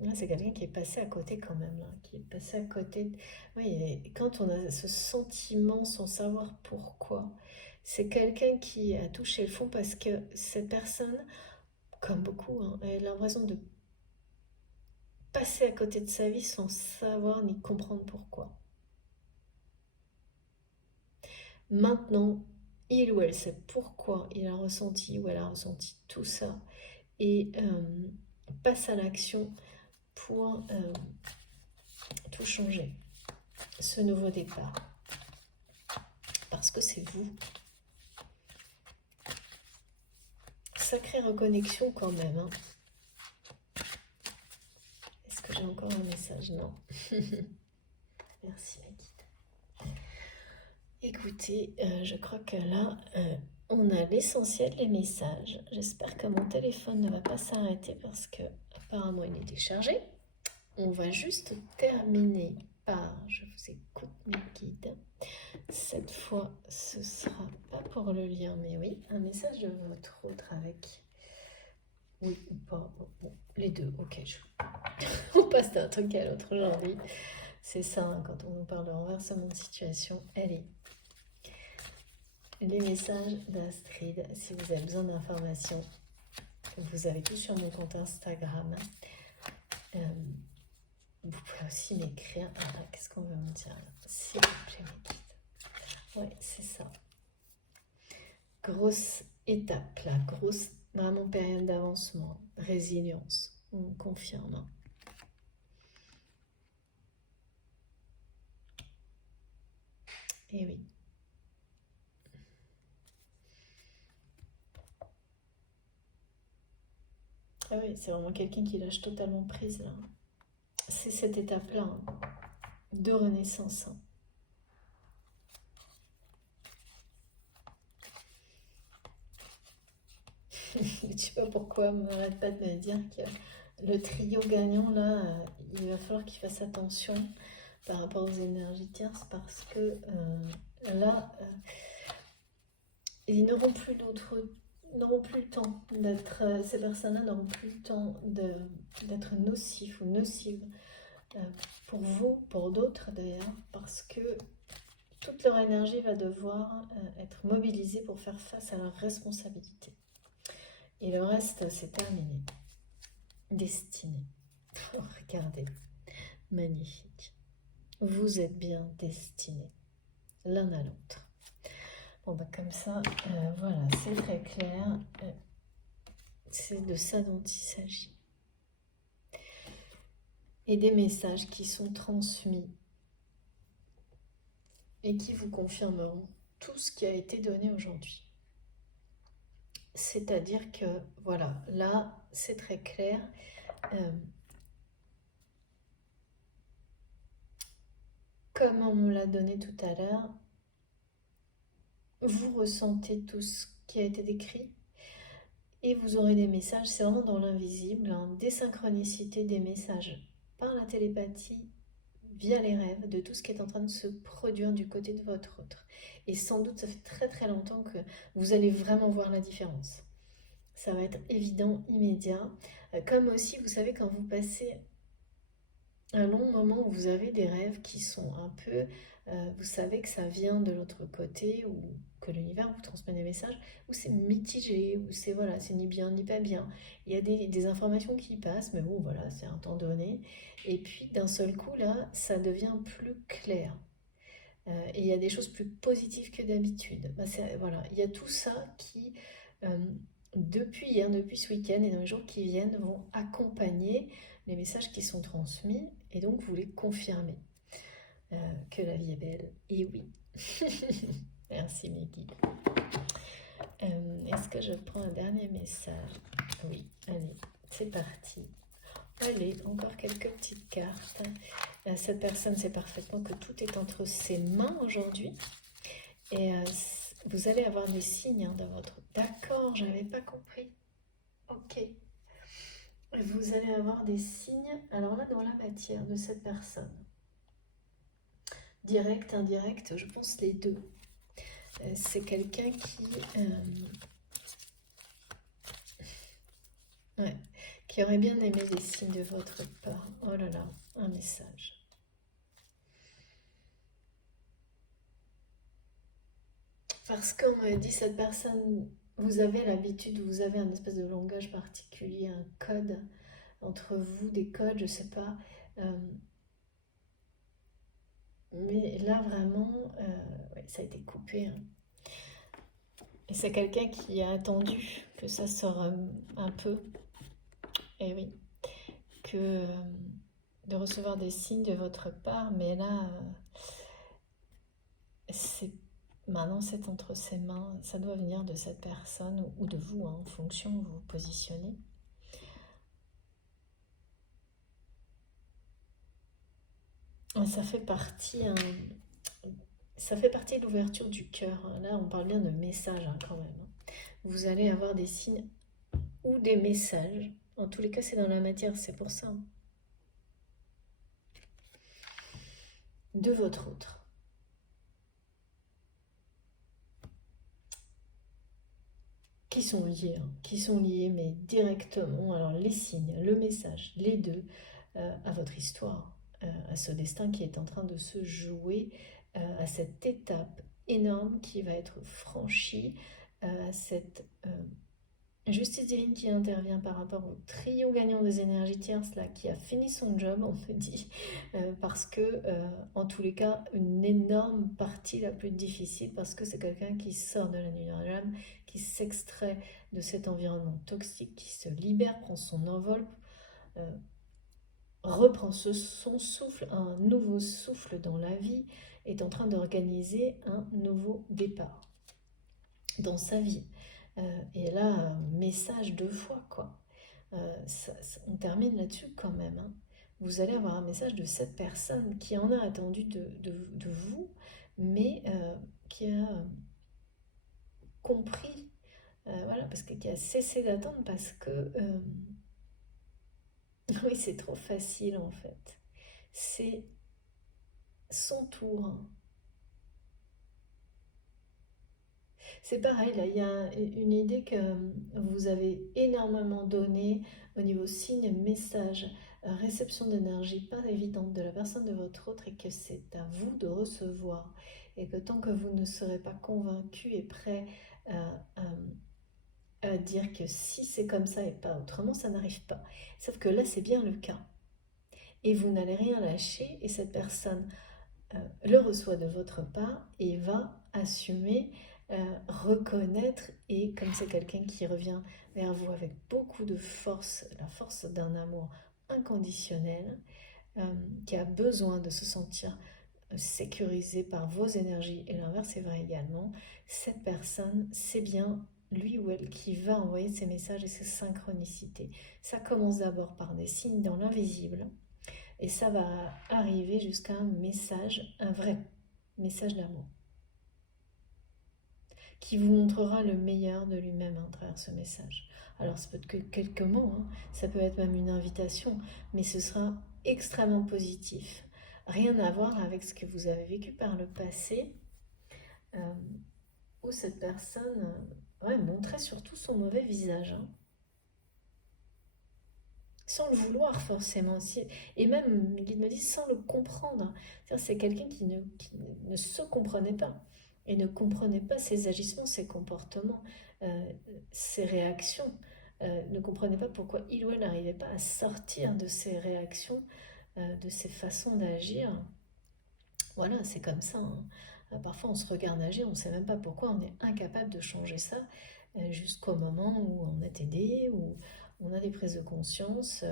là, c'est quelqu'un qui est passé à côté quand même, là, qui est passé à côté. Oui, et quand on a ce sentiment sans savoir pourquoi, c'est quelqu'un qui a touché le fond parce que cette personne, comme beaucoup, hein, a l'impression de passer à côté de sa vie sans savoir ni comprendre pourquoi. Maintenant, il ou elle sait pourquoi il a ressenti ou elle a ressenti tout ça et passe à l'action pour tout changer, ce nouveau départ. Parce que c'est vous. Sacrée reconnexion quand même. Hein. Est-ce que j'ai encore un message? Non. Merci ma guide. Écoutez, je crois que là, on a l'essentiel des messages. J'espère que mon téléphone ne va pas s'arrêter parce que apparemment il est déchargé. On va juste terminer par je vous écoute mes guides. Cette fois, ce sera pas pour le lien, mais oui, un message de votre autre avec. Oui ou pas. Bon, les deux, ok. On passe d'un truc à l'autre aujourd'hui. C'est ça, hein, quand on nous parle de renversement de situation. Allez. Les messages d'Astrid, si vous avez besoin d'informations, vous avez tout sur mon compte Instagram. Vous pouvez aussi m'écrire. Qu'est-ce qu'on veut me dire là? S'il vous plaît, mes guides. Oui, c'est ça. Grosse étape là, grosse vraiment période d'avancement, résilience, on confirme. Et oui. Ah oui, c'est vraiment quelqu'un qui lâche totalement prise là. C'est cette étape-là hein, de renaissance. Hein. Je sais pas pourquoi, on n'arrête pas de me dire que le trio gagnant là, il va falloir qu'il fasse attention par rapport aux énergies tierces parce que là, ils n'auront plus le temps d'être, ces personnes-là n'auront plus le temps d'être nocifs ou nocives pour vous, pour d'autres d'ailleurs, parce que toute leur énergie va devoir être mobilisée pour faire face à leurs responsabilités. Et le reste, c'est terminé. Destiné. Oh, regardez, magnifique. Vous êtes bien destinés, l'un à l'autre. Bon, bah comme ça, voilà, c'est très clair. C'est de ça dont il s'agit. Et des messages qui sont transmis et qui vous confirmeront tout ce qui a été donné aujourd'hui. C'est-à-dire que, voilà, là, c'est très clair. Comme on me l'a donné tout à l'heure, vous ressentez tout ce qui a été décrit et vous aurez des messages, c'est vraiment dans l'invisible, hein, des synchronicités, des messages par la télépathie, via les rêves, de tout ce qui est en train de se produire du côté de votre autre. Et sans doute, ça fait très très longtemps que vous allez vraiment voir la différence. Ça va être évident, immédiat. Comme aussi, vous savez, quand vous passez un long moment où vous avez des rêves qui sont un peu, vous savez que ça vient de l'autre côté, ou que l'univers vous transmet des messages, où c'est mitigé, où c'est voilà, c'est ni bien ni pas bien. Il y a des informations qui passent, mais bon voilà, c'est un temps donné. Et puis d'un seul coup, là, ça devient plus clair. Et il y a des choses plus positives que d'habitude. Bah, voilà, il y a tout ça qui, euh, depuis hier, depuis ce week-end et dans les jours qui viennent, vont accompagner les messages qui sont transmis et donc vous les confirmez que la vie est belle. Et oui. Merci Meggy. Est-ce que je prends un dernier message? Oui, allez, c'est parti. Allez, encore quelques petites cartes. Cette personne sait parfaitement que tout est entre ses mains aujourd'hui. Et vous allez avoir des signes dans votre... D'accord, j'avais pas compris. Ok. Vous allez avoir des signes, alors là, dans la matière de cette personne. Direct, indirect, je pense les deux. C'est quelqu'un ouais, qui aurait bien aimé des signes de votre part. Oh là là, un message. Parce qu'on me dit, cette personne, vous avez l'habitude, vous avez un espèce de langage particulier, un code entre vous, des codes, je sais pas. Euh, mais là, vraiment, ouais, ça a été coupé, hein. Et c'est quelqu'un qui a attendu que ça sorte un peu. Et oui, que de recevoir des signes de votre part, mais là, c'est maintenant c'est entre ses mains, ça doit venir de cette personne ou de vous, hein, en fonction où vous vous positionnez. Ça fait partie, hein, ça fait partie de l'ouverture du cœur, hein. Là, on parle bien de message, hein, quand même, hein. Vous allez avoir des signes ou des messages. En tous les cas, c'est dans la matière, c'est pour ça, hein. De votre autre. Qui sont liés, hein, qui sont liés, mais directement, alors les signes, le message, les deux, à votre histoire, à ce destin qui est en train de se jouer, à cette étape énorme qui va être franchie, à cette justice divine qui intervient par rapport au trio gagnant des énergies tierces là, qui a fini son job, on me dit, parce que, en tous les cas, une énorme partie la plus difficile, parce que c'est quelqu'un qui sort de la nuit dans l'âme, qui s'extrait de cet environnement toxique, qui se libère, prend son envol, euh, reprend son souffle, un nouveau souffle dans la vie, est en train d'organiser un nouveau départ dans sa vie. Et là, message deux fois, quoi. On termine là-dessus quand même, hein. Vous allez avoir un message de cette personne qui en a attendu de vous, mais qui a compris, voilà, parce que qui a cessé d'attendre parce que, oui, c'est trop facile en fait. C'est son tour, hein. C'est pareil, là, il y a une idée que vous avez énormément donné au niveau signe, message, réception d'énergie pas évidente de la personne de votre autre et que c'est à vous de recevoir. Et que tant que vous ne serez pas convaincu et prêt à dire que si c'est comme ça et pas autrement, ça n'arrive pas. Sauf que là, c'est bien le cas. Et vous n'allez rien lâcher et cette personne le reçoit de votre part et va assumer, reconnaître, et comme c'est quelqu'un qui revient vers vous avec beaucoup de force, la force d'un amour inconditionnel, qui a besoin de se sentir sécurisé par vos énergies, et l'inverse est vrai également, cette personne, c'est bien lui ou elle qui va envoyer ces messages et ces synchronicités. Ça commence d'abord par des signes dans l'invisible, et ça va arriver jusqu'à un message, un vrai message d'amour. qui vous montrera le meilleur de lui-même à travers ce message. Alors ça peut être que quelques mots, hein, ça peut être même une invitation, mais ce sera extrêmement positif. Rien à voir avec ce que vous avez vécu par le passé, où cette personne montrait surtout son mauvais visage. Hein. Sans le vouloir forcément. Et même, mes guides me disent, sans le comprendre. C'est quelqu'un qui ne se comprenait pas. Et ne comprenait pas ses agissements, ses comportements, ses réactions. Ne comprenait pas pourquoi il ou elle n'arrivait pas à sortir de ses réactions, de ses façons d'agir. Voilà, c'est comme ça. Hein. Parfois, on se regarde agir, on ne sait même pas pourquoi, on est incapable de changer ça jusqu'au moment où on est aidé, où on a des prises de conscience.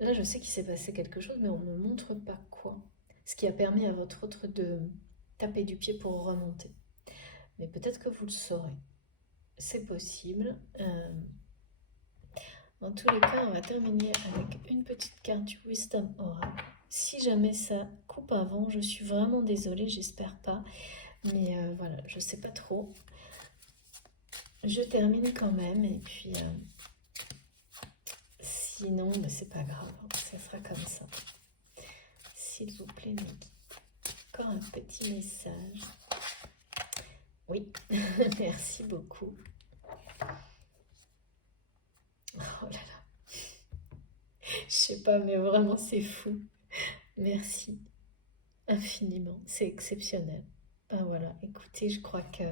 Là, je sais qu'il s'est passé quelque chose, mais on ne me montre pas quoi. Ce qui a permis à votre autre de taper du pied pour remonter. Mais peut-être que vous le saurez. C'est possible. Dans tous les cas, on va terminer avec une petite carte du Wisdom Aura. Si jamais ça coupe avant, je suis vraiment désolée, j'espère pas. Mais voilà, je sais pas trop. Je termine quand même et puis sinon, c'est pas grave, ça sera comme ça. S'il vous plaît, Niki. Encore un petit message. Oui, merci beaucoup. Oh là là. Je sais pas, mais vraiment c'est fou. Merci infiniment, c'est exceptionnel. Ben voilà, écoutez, je crois que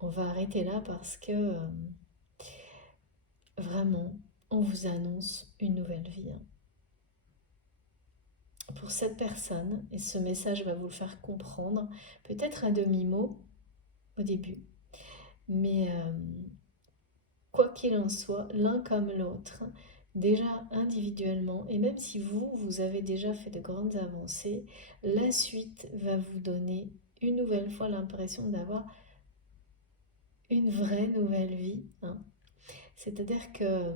on va arrêter là parce que vraiment, on vous annonce une nouvelle vie. Hein. Pour cette personne, et ce message va vous le faire comprendre, peut-être à demi-mot au début, mais quoi qu'il en soit, l'un comme l'autre, déjà individuellement, et même si vous avez déjà fait de grandes avancées, la suite va vous donner une nouvelle fois l'impression d'avoir une vraie nouvelle vie. Hein. C'est-à-dire que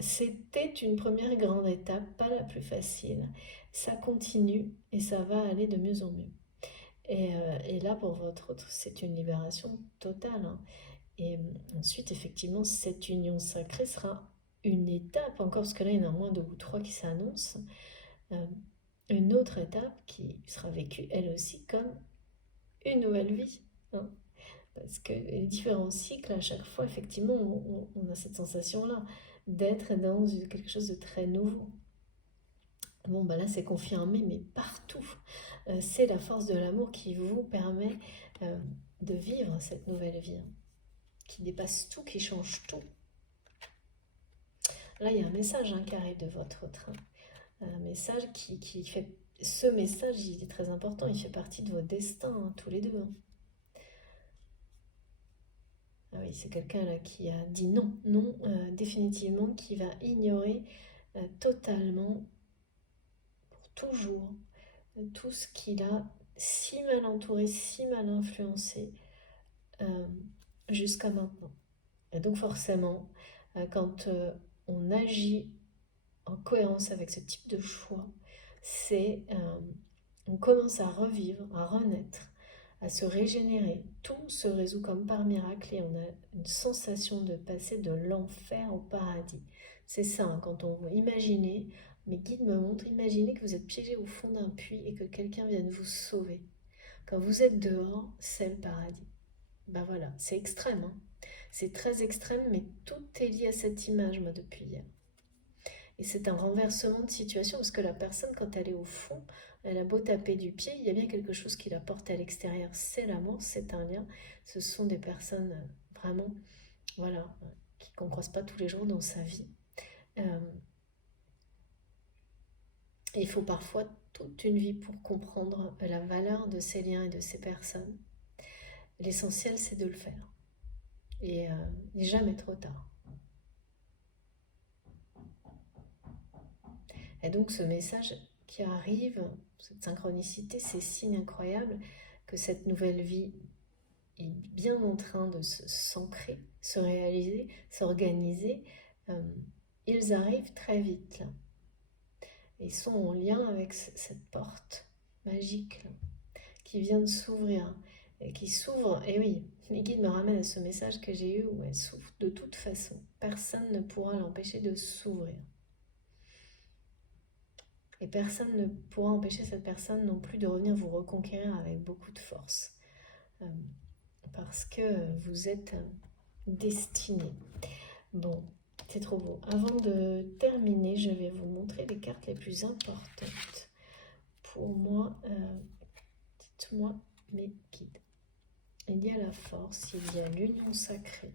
c'était une première grande étape, pas la plus facile. Ça continue et ça va aller de mieux en mieux. Et là, pour votre autre, c'est une libération totale. Hein. Et ensuite, effectivement, cette union sacrée sera une étape, encore parce que là, il y en a moins 2 ou 3 qui s'annoncent. Une autre étape qui sera vécue, elle aussi, comme une nouvelle vie. Hein. Parce que les différents cycles, à chaque fois, effectivement, on a cette sensation-là d'être dans quelque chose de très nouveau. Bon, bah là, c'est confirmé, mais partout. C'est la force de l'amour qui vous permet de vivre cette nouvelle vie, hein, qui dépasse tout, qui change tout. Là, il y a un message hein, qui arrive de votre autre. Hein. Un message qui fait... Ce message, il est très important, il fait partie de votre destin, hein, tous les deux. Hein. Ah oui, c'est quelqu'un là qui a dit non, non, définitivement, qui va ignorer totalement, pour toujours, tout ce qu'il a si mal entouré, si mal influencé jusqu'à maintenant. Et donc forcément, quand on agit en cohérence avec ce type de choix, c'est on commence à revivre, à renaître, à se régénérer. Tout se résout comme par miracle et on a une sensation de passer de l'enfer au paradis. C'est ça, hein, quand on imagine, mes guides me montrent, imaginez que vous êtes piégé au fond d'un puits et que quelqu'un vienne vous sauver. Quand vous êtes dehors, c'est le paradis. Ben voilà, c'est extrême. Hein. C'est très extrême, mais tout est lié à cette image, moi, depuis hier. Et c'est un renversement de situation parce que la personne, quand elle est au fond, elle a beau taper du pied, il y a bien quelque chose qui la porte à l'extérieur. C'est l'amour, c'est un lien. Ce sont des personnes vraiment, voilà, qu'on ne croise pas tous les jours dans sa vie. Et il faut parfois toute une vie pour comprendre la valeur de ces liens et de ces personnes. L'essentiel, c'est de le faire. Et il n'est jamais trop tard. Et donc ce message qui arrive, cette synchronicité, ces signes incroyables que cette nouvelle vie est bien en train de s'ancrer, se réaliser, s'organiser, ils arrivent très vite là. Ils sont en lien avec cette porte magique là, qui vient de s'ouvrir. qui s'ouvre. Et oui, mes guides me ramènent à ce message que j'ai eu où elle s'ouvre de toute façon. Personne ne pourra l'empêcher de s'ouvrir. Et personne ne pourra empêcher cette personne non plus de revenir vous reconquérir avec beaucoup de force. Euh, parce que vous êtes destiné. Bon, c'est trop beau. Avant de terminer, je vais vous montrer les cartes les plus importantes. Pour moi, dites-moi mes guides. Il y a la force, il y a l'union sacrée.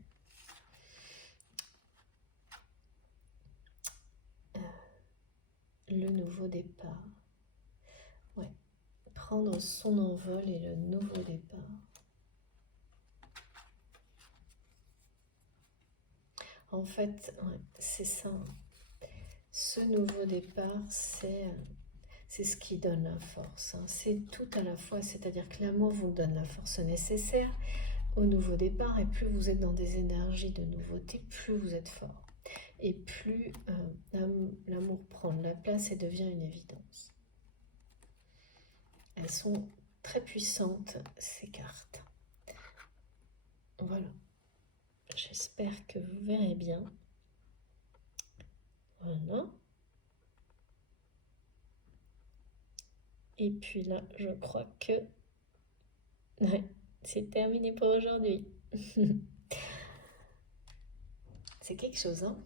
Le nouveau départ. Ouais. Prendre son envol et le nouveau départ. En fait, ouais, c'est ça. Ce nouveau départ, c'est ce qui donne la force. C'est tout à la fois, c'est-à-dire que l'amour vous donne la force nécessaire au nouveau départ, et plus vous êtes dans des énergies de nouveauté, plus vous êtes fort. Et plus l'amour prend de la place et devient une évidence. Elles sont très puissantes, ces cartes. Voilà. J'espère que vous verrez bien. Voilà. Et puis là, je crois que ouais, c'est terminé pour aujourd'hui. C'est quelque chose, hein.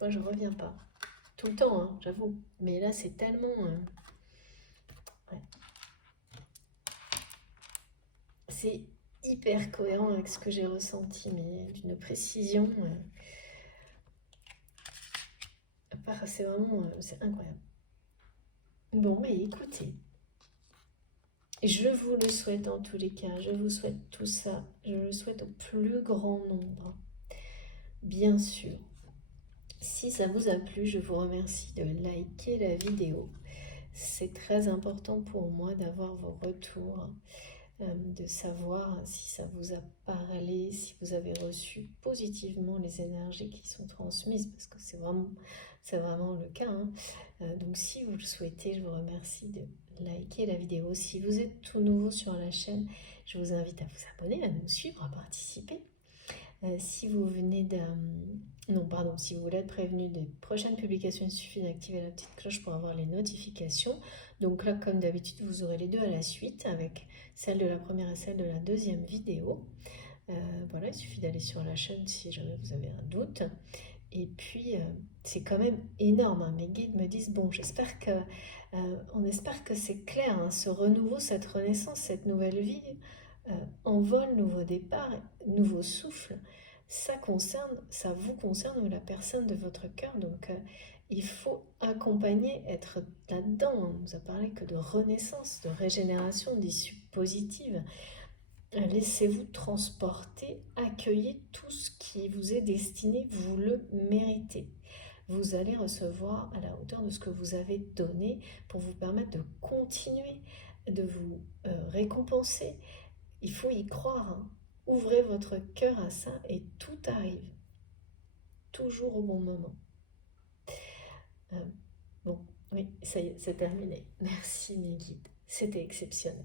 Moi, je reviens pas. Tout le temps, hein, j'avoue. Mais là, c'est tellement... ouais. C'est hyper cohérent avec ce que j'ai ressenti, mais d'une précision... c'est vraiment... c'est incroyable. Bon, mais écoutez, je vous le souhaite en tous les cas. Je vous souhaite tout ça. Je le souhaite au plus grand nombre. Bien sûr. Si ça vous a plu, je vous remercie de liker la vidéo. C'est très important pour moi d'avoir vos retours, de savoir si ça vous a parlé, si vous avez reçu positivement les énergies qui sont transmises, parce que c'est vraiment le cas. Donc si vous le souhaitez, je vous remercie de liker la vidéo. Si vous êtes tout nouveau sur la chaîne, je vous invite à vous abonner, à nous suivre, à participer. Si vous venez si vous voulez être prévenu des prochaines publications, il suffit d'activer la petite cloche pour avoir les notifications. Donc là, comme d'habitude, vous aurez les deux à la suite, avec celle de la première et celle de la deuxième vidéo. Voilà, il suffit d'aller sur la chaîne si jamais vous avez un doute. Et puis, c'est quand même énorme, hein. Mes guides me disent, bon, on espère que c'est clair, hein, ce renouveau, cette renaissance, cette nouvelle vie, envol, nouveau départ, nouveau souffle, ça vous concerne, la personne de votre cœur. Donc, il faut accompagner, être là-dedans. On nous a parlé que de renaissance, de régénération, d'issue positive. Laissez-vous transporter, accueillez tout ce qui vous est destiné, vous le méritez. Vous allez recevoir à la hauteur de ce que vous avez donné pour vous permettre de continuer, de vous récompenser. Il faut y croire, hein. Ouvrez votre cœur à ça et tout arrive. Toujours au bon moment. Bon, oui, ça y est, c'est terminé. Merci mes guides. C'était exceptionnel.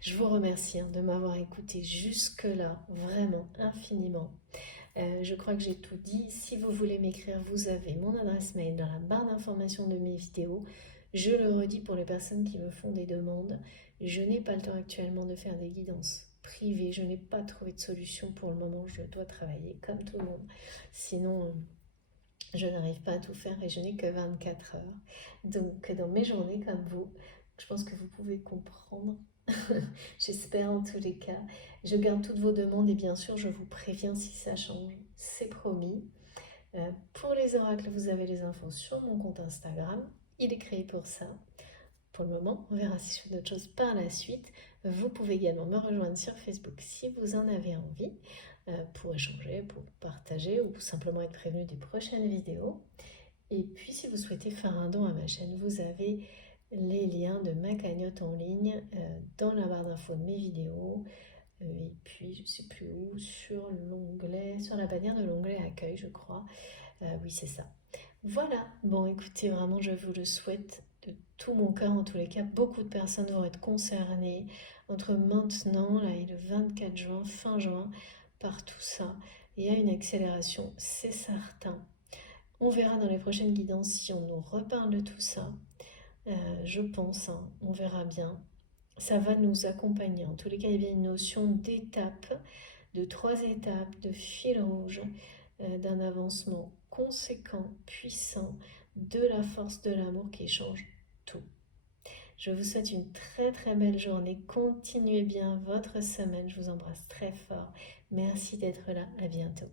Je vous remercie de m'avoir écouté jusque-là, vraiment, infiniment. Je crois que j'ai tout dit. Si vous voulez m'écrire, vous avez mon adresse mail dans la barre d'information de mes vidéos. Je le redis pour les personnes qui me font des demandes. Je n'ai pas le temps actuellement de faire des guidances privées. Je n'ai pas trouvé de solution pour le moment. Je dois travailler comme tout le monde. Sinon... je n'arrive pas à tout faire et je n'ai que 24 heures. Donc, dans mes journées comme vous, je pense que vous pouvez comprendre. J'espère en tous les cas. Je garde toutes vos demandes et bien sûr, je vous préviens si ça change. C'est promis. Pour les oracles, vous avez les infos sur mon compte Instagram. Il est créé pour ça. Pour le moment, on verra si je fais d'autres choses par la suite. Vous pouvez également me rejoindre sur Facebook si vous en avez envie, pour échanger, pour partager ou simplement être prévenu des prochaines vidéos. Et puis si vous souhaitez faire un don à ma chaîne, vous avez les liens de ma cagnotte en ligne dans la barre d'infos de mes vidéos. Et puis je ne sais plus où, sur la bannière de l'onglet accueil, je crois. Oui, c'est ça. Voilà, bon écoutez, vraiment je vous le souhaite de tout mon cœur. En tous les cas, beaucoup de personnes vont être concernées. entre maintenant là, et le 24 juin, fin juin, par tout ça. Il y a une accélération, c'est certain. On verra dans les prochaines guidances si on nous reparle de tout ça. Je pense, hein, on verra bien. Ça va nous accompagner. En tous les cas, il y a une notion d'étape, de 3 étapes, de fil rouge, d'un avancement conséquent, puissant, de la force de l'amour qui change tout. Je vous souhaite une très très belle journée. Continuez bien votre semaine. Je vous embrasse très fort. Merci d'être là. À bientôt.